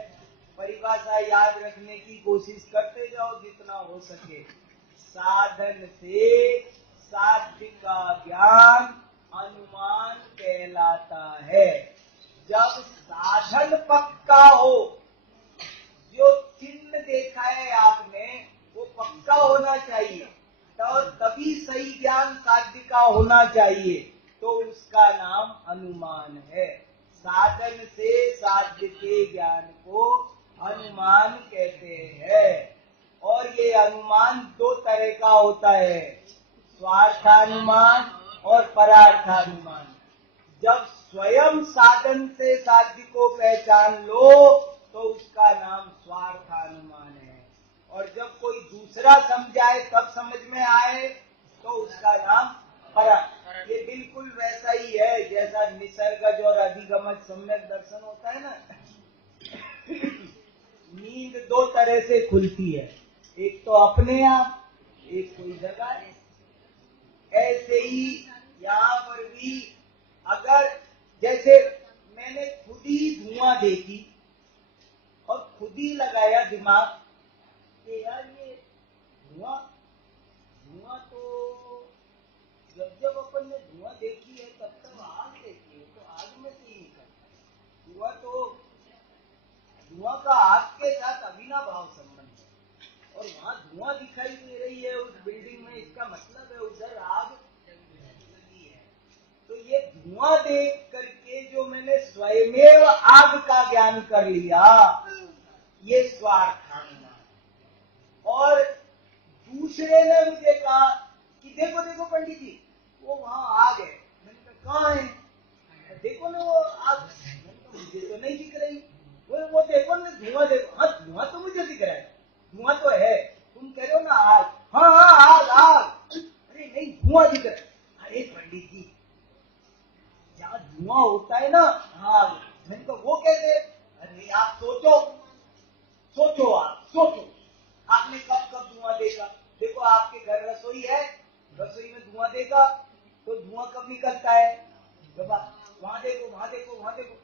परिभाषा याद रखने की कोशिश करते जाओ जितना हो सके। साधन से साध्य का ज्ञान अनुमान कहलाता है। जब साधन पक्का हो, जो चिन्ह देखा है आपने वो पक्का होना चाहिए, तो तभी सही ज्ञान साध्य का होना चाहिए, तो उसका नाम अनुमान है। साधन से साध्य के ज्ञान को अनुमान कहते हैं। और ये अनुमान दो तरह का होता है, स्वार्थानुमान और परार्थानुमान। जब स्वयं साधन से साध्य को पहचान लो तो उसका नाम स्वार्थानुमान है, और जब कोई दूसरा समझाए तब समझ में आए तो उसका नाम परार्थ। ये बिल्कुल वैसा ही है जैसा निसर्गज और अधिगमज सम्यक दर्शन होता है ना। नींद दो तरह से खुलती है, एक तो अपने आप, एक कोई जगह है। ऐसे ही यहाँ पर भी अगर जैसे मैंने खुद ही धुआं देखी और खुद ही लगाया दिमाग कि यार ये धुआं तो जब अपन ने धुआं देखी है तब तक आग देखी है, तो आग में से ही निकलता धुआं का आग के साथ अविनाभाव संबंध है। और वहां धुआं दिखाई दे रही है उस बिल्डिंग में, इसका मतलब है उधर आग लगी है। तो ये धुआं देख करके जो मैंने स्वयमेव आग का ज्ञान कर लिया, ये स्वार्थानुमान। और दूसरे ने मुझे कहा कि देखो देखो पंडित जी वो वहां आग है। मैंने कहा कहाँ है? देखो ना वो आग, मुझे तो नहीं दिख रही। वो देखो ना धुआं देखो। हाँ धुआं तो मुझे दिख रहा है, धुआं तो है, तुम कह रहे हो ना आग। हाँ हाँ धुआं होता है ना, हाँ। मैंने कहा वो कैसे? अरे आप सोचो, आप सोचो, आपने कब कब धुआं देखा? देखो आपके घर रसोई है, रसोई में धुआं देखा, तो धुआं कब निकलता है? जब आप वहां देखो, वहां देखो, वहां देखो।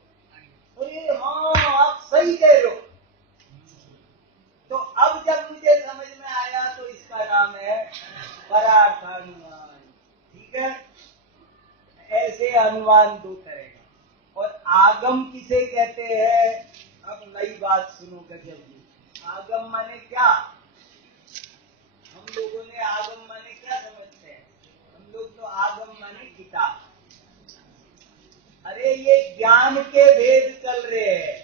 अरे हाँ, आप सही कह रहे हो। तो अब जब मुझे समझ में आया तो इसका नाम है परार्थानुमान। ठीक है, ऐसे अनुमान दो तरह का। और आगम किसे कहते हैं? अब नई बात सुनो गजब की। आगम माने क्या? हम लोगों ने आगम माने क्या समझते हैं? हम लोग तो आगम माने किताब। अरे ये ज्ञान के भेद चल रहे हैं,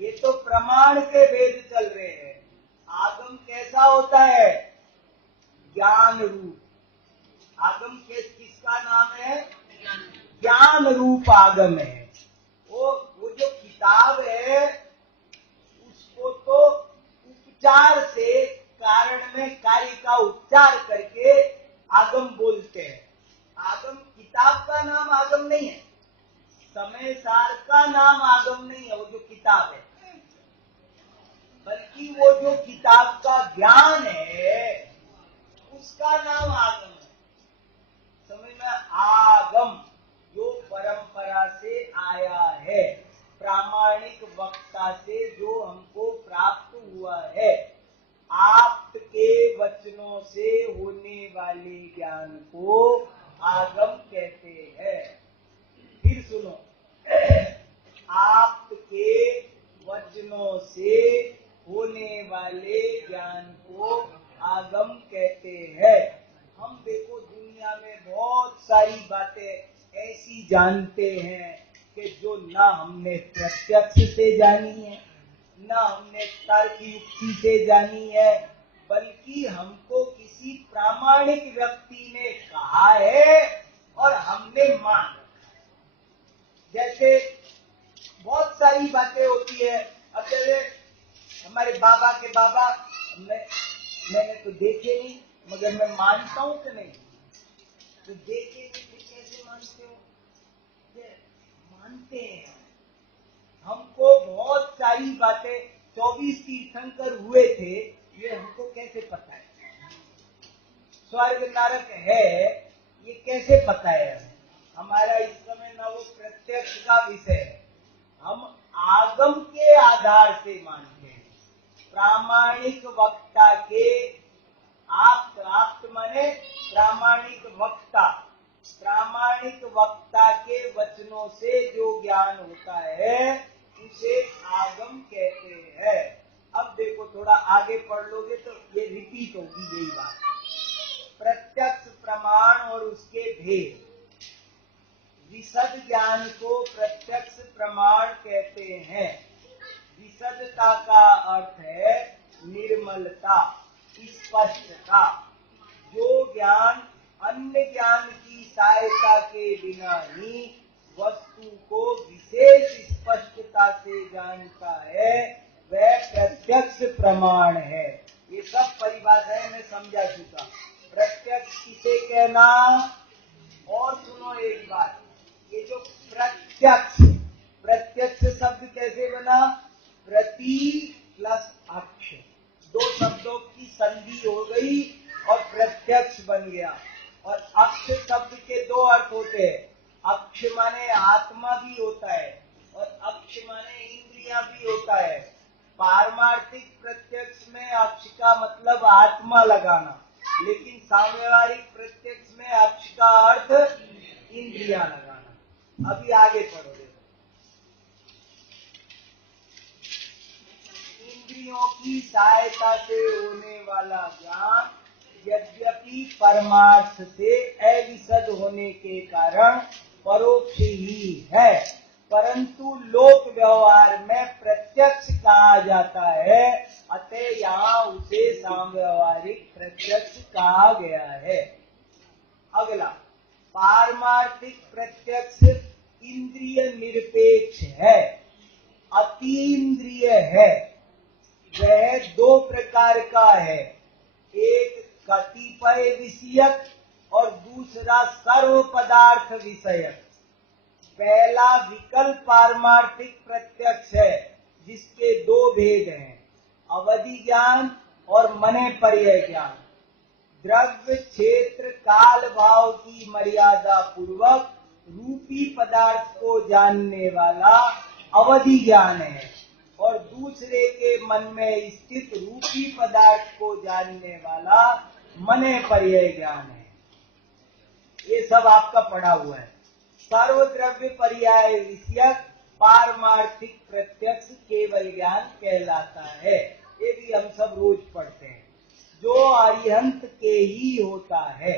ये तो प्रमाण के भेद चल रहे हैं। आगम कैसा होता है? ज्ञान रूप। आगम किसका नाम है? ज्ञान रूप आगम है। वो जो किताब है उसको तो उपचार से, कारण में कार्य का उच्चार करके आगम बोलते हैं। आगम किताब का नाम आगम नहीं है, समय सार का नाम आगम नहीं है, वो जो किताब है, बल्कि वो जो किताब का ज्ञान है उसका नाम आगम है। समझ में? आगम जो परंपरा से आया है, प्रामाणिक वक्ता से जो हमको प्राप्त हुआ है, आपके वचनों से होने वाले ज्ञान को आगम कहते हैं। फिर सुनो, आपके वचनों से होने वाले ज्ञान को आगम कहते हैं। हम देखो दुनिया में बहुत सारी बातें ऐसी जानते हैं कि जो ना हमने प्रत्यक्ष से जानी है, ना हमने तर्क युक्ति से जानी है, बल्कि हमको किसी प्रामाणिक व्यक्ति ने कहा है और हमने मान रखा है। जैसे बहुत सारी बातें होती है। अब जैसे हमारे बाबा के बाबा, मैंने तो देखे नहीं, मगर मैं मानता हूं कि नहीं? तो देखे नहीं फिर कैसे मानते हो? मानते हैं। हमको बहुत सारी बातें, 24 तीर्थंकर हुए थे, ये हमको कैसे पता है? स्वर्ग नरक है, ये कैसे पता है? हमारा इस समय न वो प्रत्यक्ष का विषय है, हम आगम के आधार से मानते हैं। प्रामाणिक वक्ता के, आप्त माने प्रामाणिक वक्ता, प्रामाणिक वक्ता के वचनों से जो ज्ञान होता है उसे आगम कहते हैं। अब देखो थोड़ा आगे पढ़ लोगे तो ये रिपीट होगी यही बात। प्रत्यक्ष प्रमाण और उसके भेद। विशद ज्ञान को प्रत्यक्ष प्रमाण कहते हैं। विशदता का अर्थ है निर्मलता, स्पष्टता। जो ज्ञान अन्य ज्ञान की सहायता के बिना ही वस्तु को विशेष स्पष्टता से जानता है, वह प्रत्यक्ष प्रमाण है। ये सब परिभाषाएं मैं समझा चुका। प्रत्यक्ष किसे कहना? और सुनो एक बात, ये जो प्रत्यक्ष, प्रत्यक्ष शब्द कैसे बना? प्रति प्लस अक्ष, दो शब्दों की संधि हो गई और प्रत्यक्ष बन गया। और अक्ष शब्द के दो अर्थ होते हैं। अक्ष माने आत्मा भी होता है और अक्ष माने इंद्रिया भी होता है। पारमार्थिक प्रत्यक्ष में अक्ष का मतलब आत्मा लगाना, लेकिन साम्यवारिक प्रत्यक्ष में अक्ष का अर्थ इंद्रिया लगाना। अभी आगे पढ़ोगे। इंद्रियों की सहायता से होने वाला ज्ञान यद्यपि परमार्थ से अविशद होने के कारण परोक्ष ही है, परंतु लोक व्यवहार में प्रत्यक्ष कहा जाता है, अतः यहाँ उसे साम्यवारिक प्रत्यक्ष कहा गया है। अगला, पारमार्थिक प्रत्यक्ष इंद्रिय निरपेक्ष है, अतीन्द्रिय है। वह दो प्रकार का है, एक कतिपय विषयक और दूसरा सर्व पदार्थ विषयक। पहला विकल्प पारमार्थिक प्रत्यक्ष है, जिसके दो भेद हैं, अवधि ज्ञान और मने पर्याय ज्ञान। द्रव्य क्षेत्र काल भाव की मर्यादा पूर्वक रूपी पदार्थ को जानने वाला अवधि ज्ञान है और दूसरे के मन में स्थित रूपी पदार्थ को जानने वाला मने पर्याय ज्ञान है। ये सब आपका पढ़ा हुआ है। सर्वद्रव्य पर्याय विषयक पारमार्थिक प्रत्यक्ष केवल ज्ञान कहलाता है। ये भी हम सब रोज पढ़ते हैं, जो अरिहंत के ही होता है।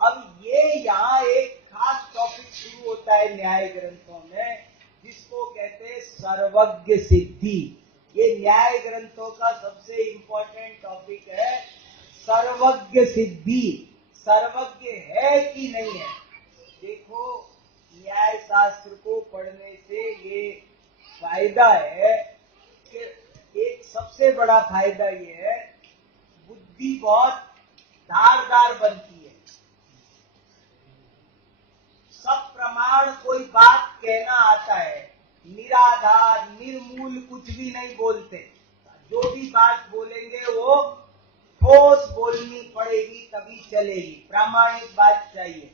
अब ये यहाँ एक खास टॉपिक शुरू होता है न्याय ग्रंथों में, जिसको कहते हैं सर्वज्ञ सिद्धि। ये न्याय ग्रंथों का सबसे इम्पोर्टेंट टॉपिक है, सर्वज्ञ सिद्धि। सर्वज्ञ है कि नहीं है? देखो, न्याय शास्त्र को पढ़ने से ये फायदा है कि एक सबसे बड़ा फायदा ये है, बुद्धि बहुत धारदार बनती है। सब प्रमाण कोई बात कहना आता है, निराधार निर्मूल कुछ भी नहीं बोलते। जो भी बात बोलेंगे वो ठोस बोलनी पड़ेगी, तभी चलेगी। प्रामाणिक बात चाहिए,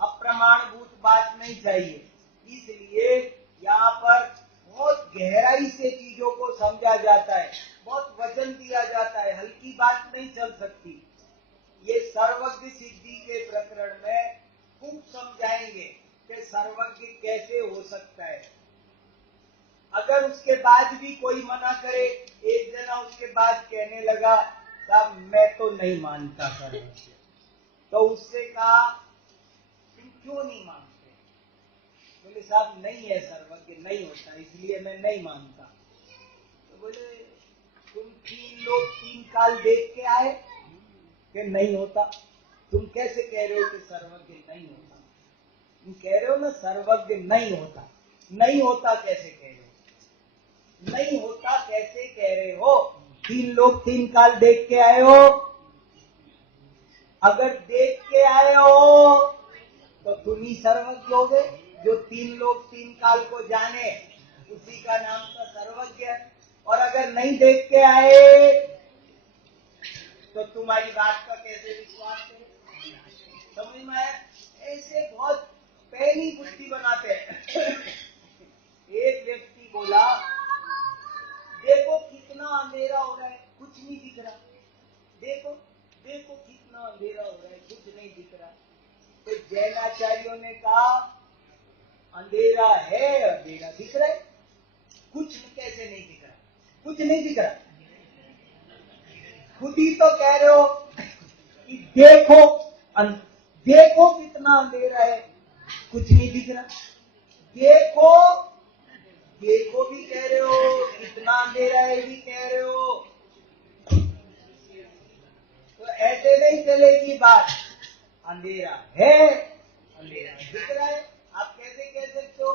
अप्रमाणभूत बात नहीं चाहिए। इसलिए यहाँ पर बहुत गहराई से चीजों को समझा जाता है, बहुत वजन दिया जाता है, हल्की बात नहीं चल सकती। ये सर्वज्ञ सिद्धि के प्रकरण में खूब समझाएंगे कि सर्वज्ञ कैसे हो सकता है। अगर उसके बाद भी कोई मना करे, एक जना उसके बाद कहने लगा साहब मैं तो नहीं मानता सर्वज्ञ, तो उससे कहा तुम क्यों नहीं मानते? बोले साहब नहीं है, सर्वज्ञ नहीं होता, इसलिए मैं नहीं मानता। तो बोले तुम 3 लोग 3 काल देख के आए कि नहीं होता, तुम कैसे कह रहे हो कि सर्वज्ञ नहीं होता? तुम कह रहे हो ना सर्वज्ञ नहीं होता। नहीं होता कैसे कह रहे हो? नहीं होता कैसे कह रहे हो? 3 लोग 3 काल देख के आए हो। अगर देख के आए हो तो तुम ही सर्वज्ञ हो गए। जो 3 लोग 3 काल को जाने, उसी का नाम तो सर्वज्ञ। और अगर नहीं देख के आए तो तुम्हारी बात का कैसे विश्वास करें? समझ में आया? ऐसे बहुत पहली बुद्धि बनाते हैं। एक व्यक्ति बोला देखो कितना अंधेरा हो रहा है, कुछ नहीं दिख रहा। देखो देखो कितना अंधेरा हो रहा है, कुछ नहीं दिख रहा। तो जैनाचार्यों ने कहा अंधेरा है, अंधेरा दिख रहा है, कुछ कैसे नहीं दिख रहा? कुछ नहीं दिख रहा। खुद ही तो कह रहे हो कि देखो देखो कितना अंधेरा है, कुछ नहीं दिख रहा। देखो देखो भी कह रहे हो, कितना अंधेरा है भी कह रहे हो, तो ऐसे नहीं चलेगी बात। अंधेरा है, अंधेरा दिख रहा है, आप कैसे कह सकते हो?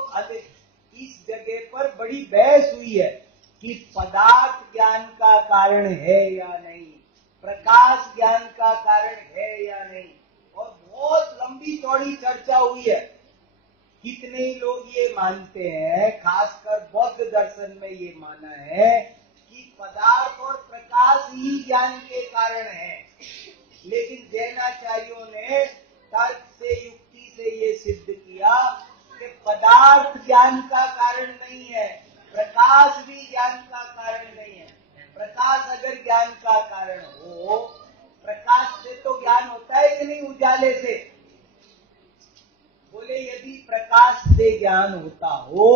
इस जगह पर बड़ी बहस हुई है कि पदार्थ ज्ञान का कारण है या नहीं, प्रकाश ज्ञान का कारण है या नहीं, और बहुत लंबी चौड़ी चर्चा हुई है। कितने ही लोग ये मानते हैं, खासकर बौद्ध दर्शन में ये माना है कि पदार्थ और प्रकाश ही ज्ञान के कारण है। लेकिन जैनाचार्यों ने तर्क से, युक्ति से ये सिद्ध किया कि पदार्थ ज्ञान का कारण नहीं है, प्रकाश भी ज्ञान का कारण नहीं है। प्रकाश अगर ज्ञान का कारण हो, प्रकाश से तो ज्ञान होता है कि नहीं, उजाले से? बोले यदि प्रकाश से ज्ञान होता हो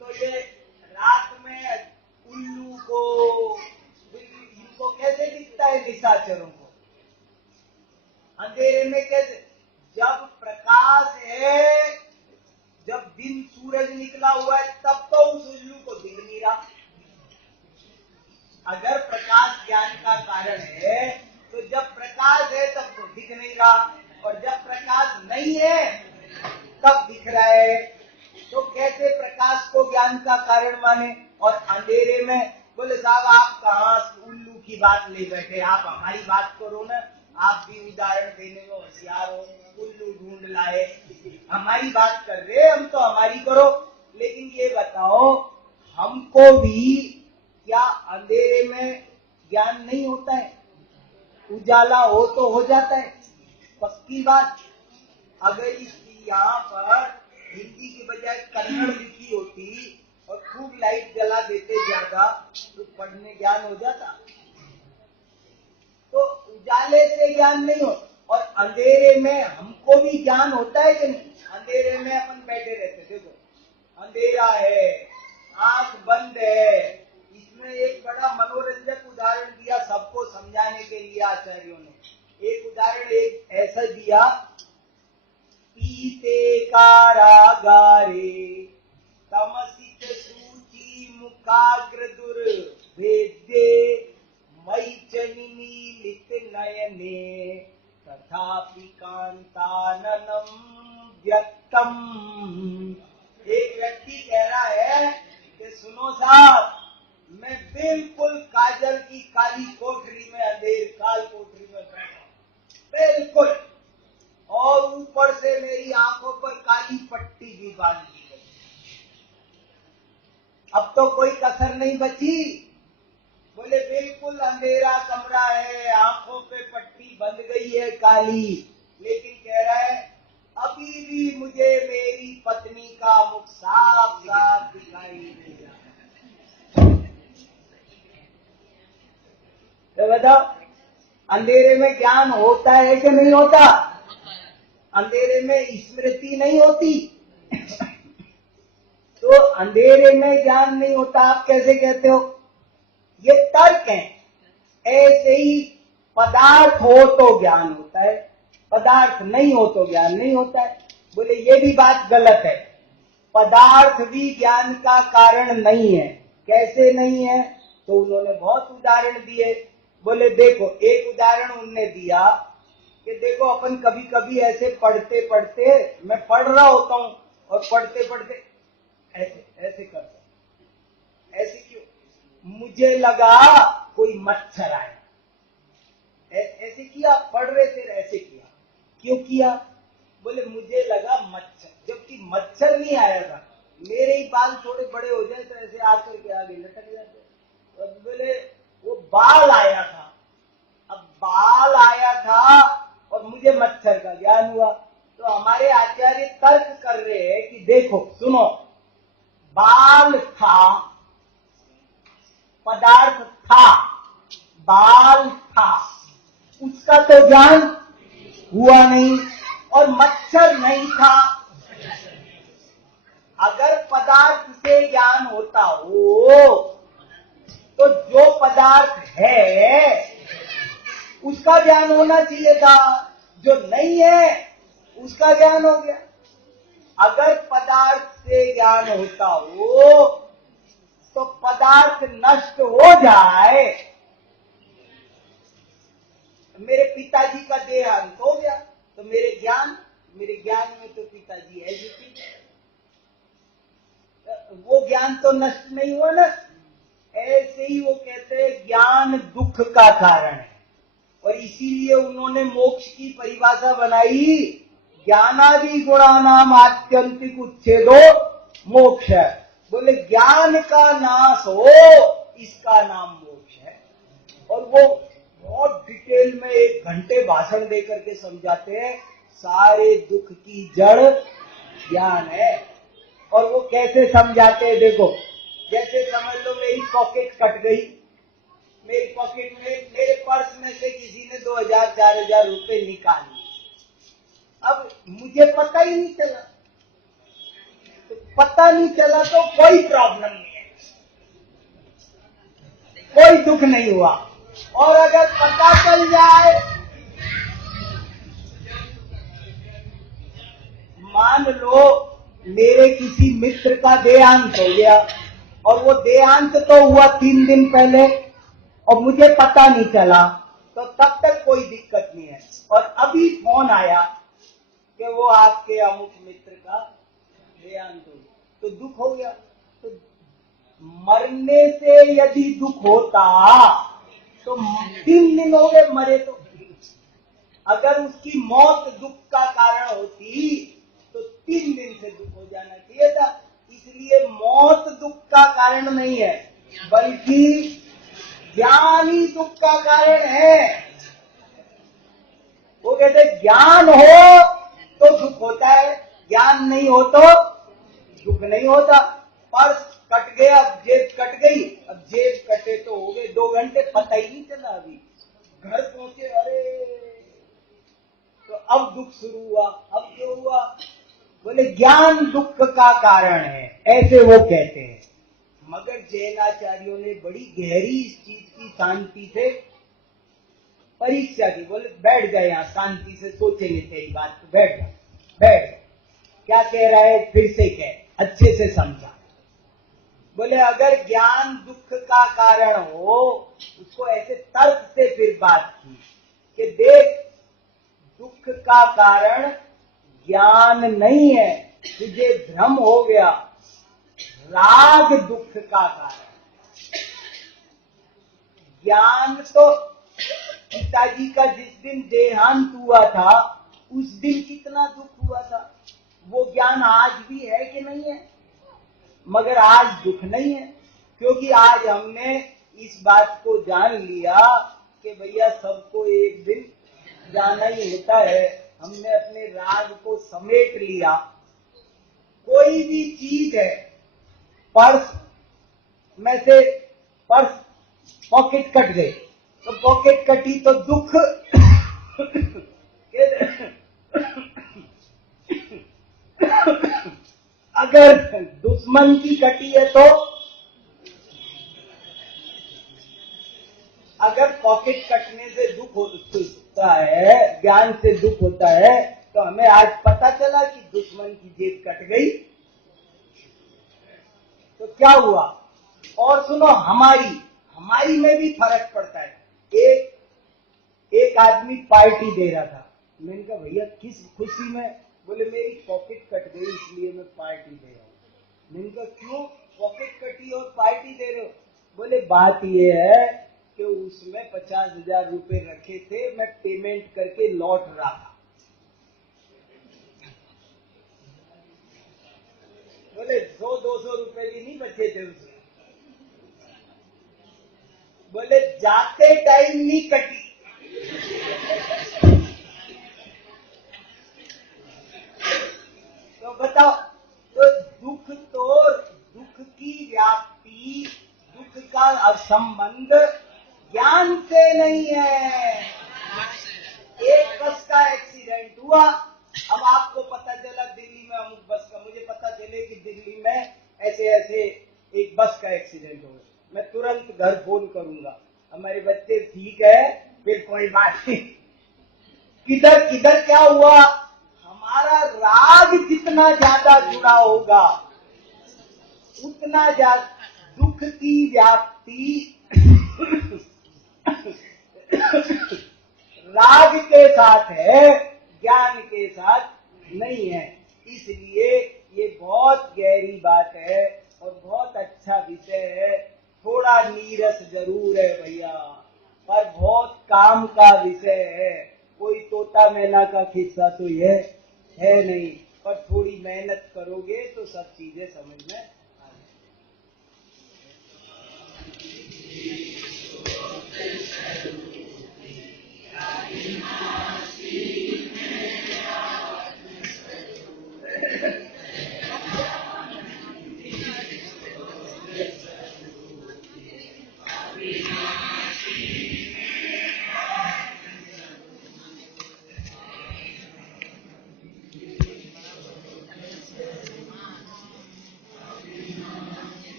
तो ये रात में उल्लू को, इनको कैसे दिखता है निशाचरों को? अंधेरे में कैसे? जब प्रकाश है, जब दिन सूरज निकला हुआ है, तब तो उस उल्लू को दिख नहीं रहा। अगर प्रकाश ज्ञान का कारण है तो जब प्रकाश है तब तो दिख नहीं रहा, और जब प्रकाश नहीं है तब दिख रहा है। तो कैसे प्रकाश को ज्ञान का कारण माने और अंधेरे में? बोले साहब आप कहाँ उल्लू की बात ले बैठे, आप हमारी बात करो ना, आप भी उदाहरण देने में होशियार हो। उल्लू तू ढूंढ लाए। हमारी बात कर रहे, हम तो हमारी करो, लेकिन ये बताओ हमको भी क्या अंधेरे में ज्ञान नहीं होता है? उजाला हो तो हो जाता है, पक्की बात। अगर इसकी यहाँ पर हिंदी की बजाय कन्नड़ लिखी होती और खूब लाइट जला देते ज्यादा, तो पढ़ने ज्ञान हो जाता। तो उजाले से ज्ञान नहीं हो, और अंधेरे में हमको भी ज्ञान होता है कि नहीं? अंधेरे में अपन बैठे रहते, देखो अंधेरा है, आंख बंद है। इसमें एक बड़ा मनोरंजक उदाहरण दिया सबको समझाने के लिए आचार्यों ने। एक उदाहरण एक ऐसा दिया, पीते कारागारे तमसित सूची मुखाग्र दुर्भेद्ये मयि च निमीलित नयने तथापि कांताननं व्यक्तम। एक व्यक्ति कह रहा है कि सुनो साहब, मैं बिल्कुल काजल की काली कोठरी में, अंधेर काल कोठरी में बैठा, बिल्कुल, और ऊपर से मेरी आंखों पर काली पट्टी भी बांध दी गई। अब तो कोई कसर नहीं बची। बोले बिल्कुल अंधेरा कमरा है, आंखों पे पट्टी बंध गई है काली, लेकिन कह रहा है अभी भी मुझे मेरी पत्नी का मुख साफ साफ दिखाई दे रहा है। तो बताओ अंधेरे में ज्ञान होता है कि नहीं होता? अंधेरे में स्मृति नहीं होती। तो अंधेरे में ज्ञान नहीं होता, आप कैसे कहते हो? ये तर्क है। ऐसे ही पदार्थ हो तो ज्ञान होता है, पदार्थ नहीं हो तो ज्ञान नहीं होता है। बोले ये भी बात गलत है, पदार्थ भी ज्ञान का कारण नहीं है। कैसे नहीं है? तो उन्होंने बहुत उदाहरण दिए। बोले देखो, एक उदाहरण उन्होंने दिया कि देखो अपन कभी कभी ऐसे पढ़ते पढ़ते, मैं पढ़ रहा होता हूं और पढ़ते पढ़ते ऐसे ऐसे करता हूं। ऐसे क्यों? मुझे लगा कोई मच्छर आया, ऐसे किया, पढ़ रहे थे ऐसे किया। क्यों किया? बोले मुझे लगा मच्छर, जबकि मच्छर नहीं आया था। मेरे ही बाल थोड़े बड़े हो जाए तो ऐसे आकर के आगे लटक जाते। बोले वो बाल आया था, अब बाल आया था और मुझे मच्छर का ज्ञान हुआ। तो हमारे आचार्य तर्क कर रहे हैं कि देखो सुनो, बाल था, पदार्थ था, बाल था, उसका तो ज्ञान हुआ नहीं, और मच्छर नहीं था। अगर पदार्थ से ज्ञान होता हो तो जो पदार्थ है उसका ज्ञान होना चाहिए था, जो नहीं है उसका ज्ञान हो गया। अगर पदार्थ से ज्ञान होता हो तो पदार्थ नष्ट हो जाए। मेरे पिताजी का देहांत हो गया तो मेरे ज्ञान में तो पिताजी है जी, वो ज्ञान तो नष्ट नहीं हुआ ना। ऐसे ही वो कहते हैं ज्ञान दुख का कारण है, और इसीलिए उन्होंने मोक्ष की परिभाषा बनाई, ज्ञानादि गुणानाम आत्यंतिक उच्छेदो मोक्ष है। बोले ज्ञान का नाश हो इसका नाम मोक्ष है। और वो बहुत डिटेल में 1 घंटे भाषण देकर के समझाते हैं, सारे दुख की जड़ ज्ञान है। और वो कैसे समझाते हैं देखो, जैसे समझ लो मेरी पॉकेट कट गई, मेरी पॉकेट में मेरे पर्स में से किसी ने 2000-4000 रुपए निकाल लिए। अब मुझे पता ही नहीं चला, तो पता नहीं चला तो कोई प्रॉब्लम नहीं है, कोई दुख नहीं हुआ। और अगर पता चल जाए, मान लो मेरे किसी मित्र का देहांत हो गया, और वो देहांत तो हुआ 3 दिन पहले और मुझे पता नहीं चला, तो तब तक कोई दिक्कत नहीं है। और अभी फोन आया कि वो आपके अमुक मित्र का देहांत हो गया, तो दुख हो गया। तो मरने से यदि दुख होता तो 3 दिन हो गए मरे। तो अगर उसकी मौत दुख का कारण हो थी तो 3 दिन से दुख हो जाना चाहिए था। इसलिए मौत दुख का कारण नहीं है, बल्कि ज्ञान ही दुख का कारण है। वो कहते ज्ञान हो तो दुख होता है, ज्ञान नहीं हो तो दुख नहीं होता। पर्स कट गया, जेब कट गई, अब जेब कटे तो हो गए 2 घंटे, पता ही नहीं चला। अभी घर पहुंचे, अरे तो अब दुख शुरू हुआ। अब क्यों हुआ? बोले ज्ञान दुख का कारण है, ऐसे वो कहते हैं। मगर जैनाचार्यों ने बड़ी गहरी इस चीज की शांति से परीक्षा की। बोले बैठ गए यहाँ, शांति से सोचेंगे तेरी बात को। बैठ बैठ, क्या कह रहा है फिर से कह, अच्छे से समझा। बोले अगर ज्ञान दुख का कारण हो, उसको ऐसे तर्क से फिर बात की कि देख दुख का कारण ज्ञान नहीं है, तुझे भ्रम हो गया, राग दुख का कारण। ज्ञान तो पिताजी का जिस दिन देहांत हुआ था उस दिन कितना दुख हुआ था, वो ज्ञान आज भी है कि नहीं है? मगर आज दुख नहीं है, क्योंकि आज हमने इस बात को जान लिया कि भैया सबको एक दिन जाना ही होता है। हमने अपने राग को समेट लिया। कोई भी चीज है, पर्स में से पर्स पॉकेट कट गई, तो पॉकेट कटी तो दुख अगर दुश्मन की कटी है तो, अगर पॉकेट कटने से दुख होता है, ज्ञान से दुख होता है, तो हमें आज पता चला कि दुश्मन की जेब कट गई तो क्या हुआ। और सुनो, हमारी में भी फर्क पड़ता है। एक आदमी पार्टी दे रहा था, मैंने कहा भैया किस खुशी में? बोले मेरी पॉकेट कट गई इसलिए मैं पार्टी दे रहा हूँ। मैंने कहा क्यों पॉकेट कटी और पार्टी दे रहे हो? बोले बात ये है कि उसमें 50,000 रुपए रखे थे, मैं पेमेंट करके लौट रहा था। बोले 100-200 रुपए भी नहीं बचे थे उसमें। बोले जाते टाइम नहीं कटी, तो बताओ, तो दुख की व्याप्ति, दुख का संबंध ज्ञान से नहीं है। एक बस का एक्सीडेंट हुआ, अब आपको पता चला दिल्ली में अमुक बस का, मुझे पता चले कि दिल्ली में ऐसे ऐसे एक बस का एक्सीडेंट हो गया, मैं तुरंत घर फोन करूंगा, हमारे बच्चे ठीक है, फिर कोई बात नहीं। किधर किधर क्या हुआ? हमारा राग जितना ज्यादा जुड़ा होगा उतना ज्यादा दुख की व्याप्ति राग के साथ है, ज्ञान के साथ नहीं है। इसलिए ये बहुत गहरी बात है और बहुत अच्छा विषय है। थोड़ा नीरस जरूर है भैया, पर बहुत काम का विषय है। कोई तोता मैना का किस्सा तो ये है नहीं, पर थोड़ी मेहनत करोगे तो सब चीजें समझ में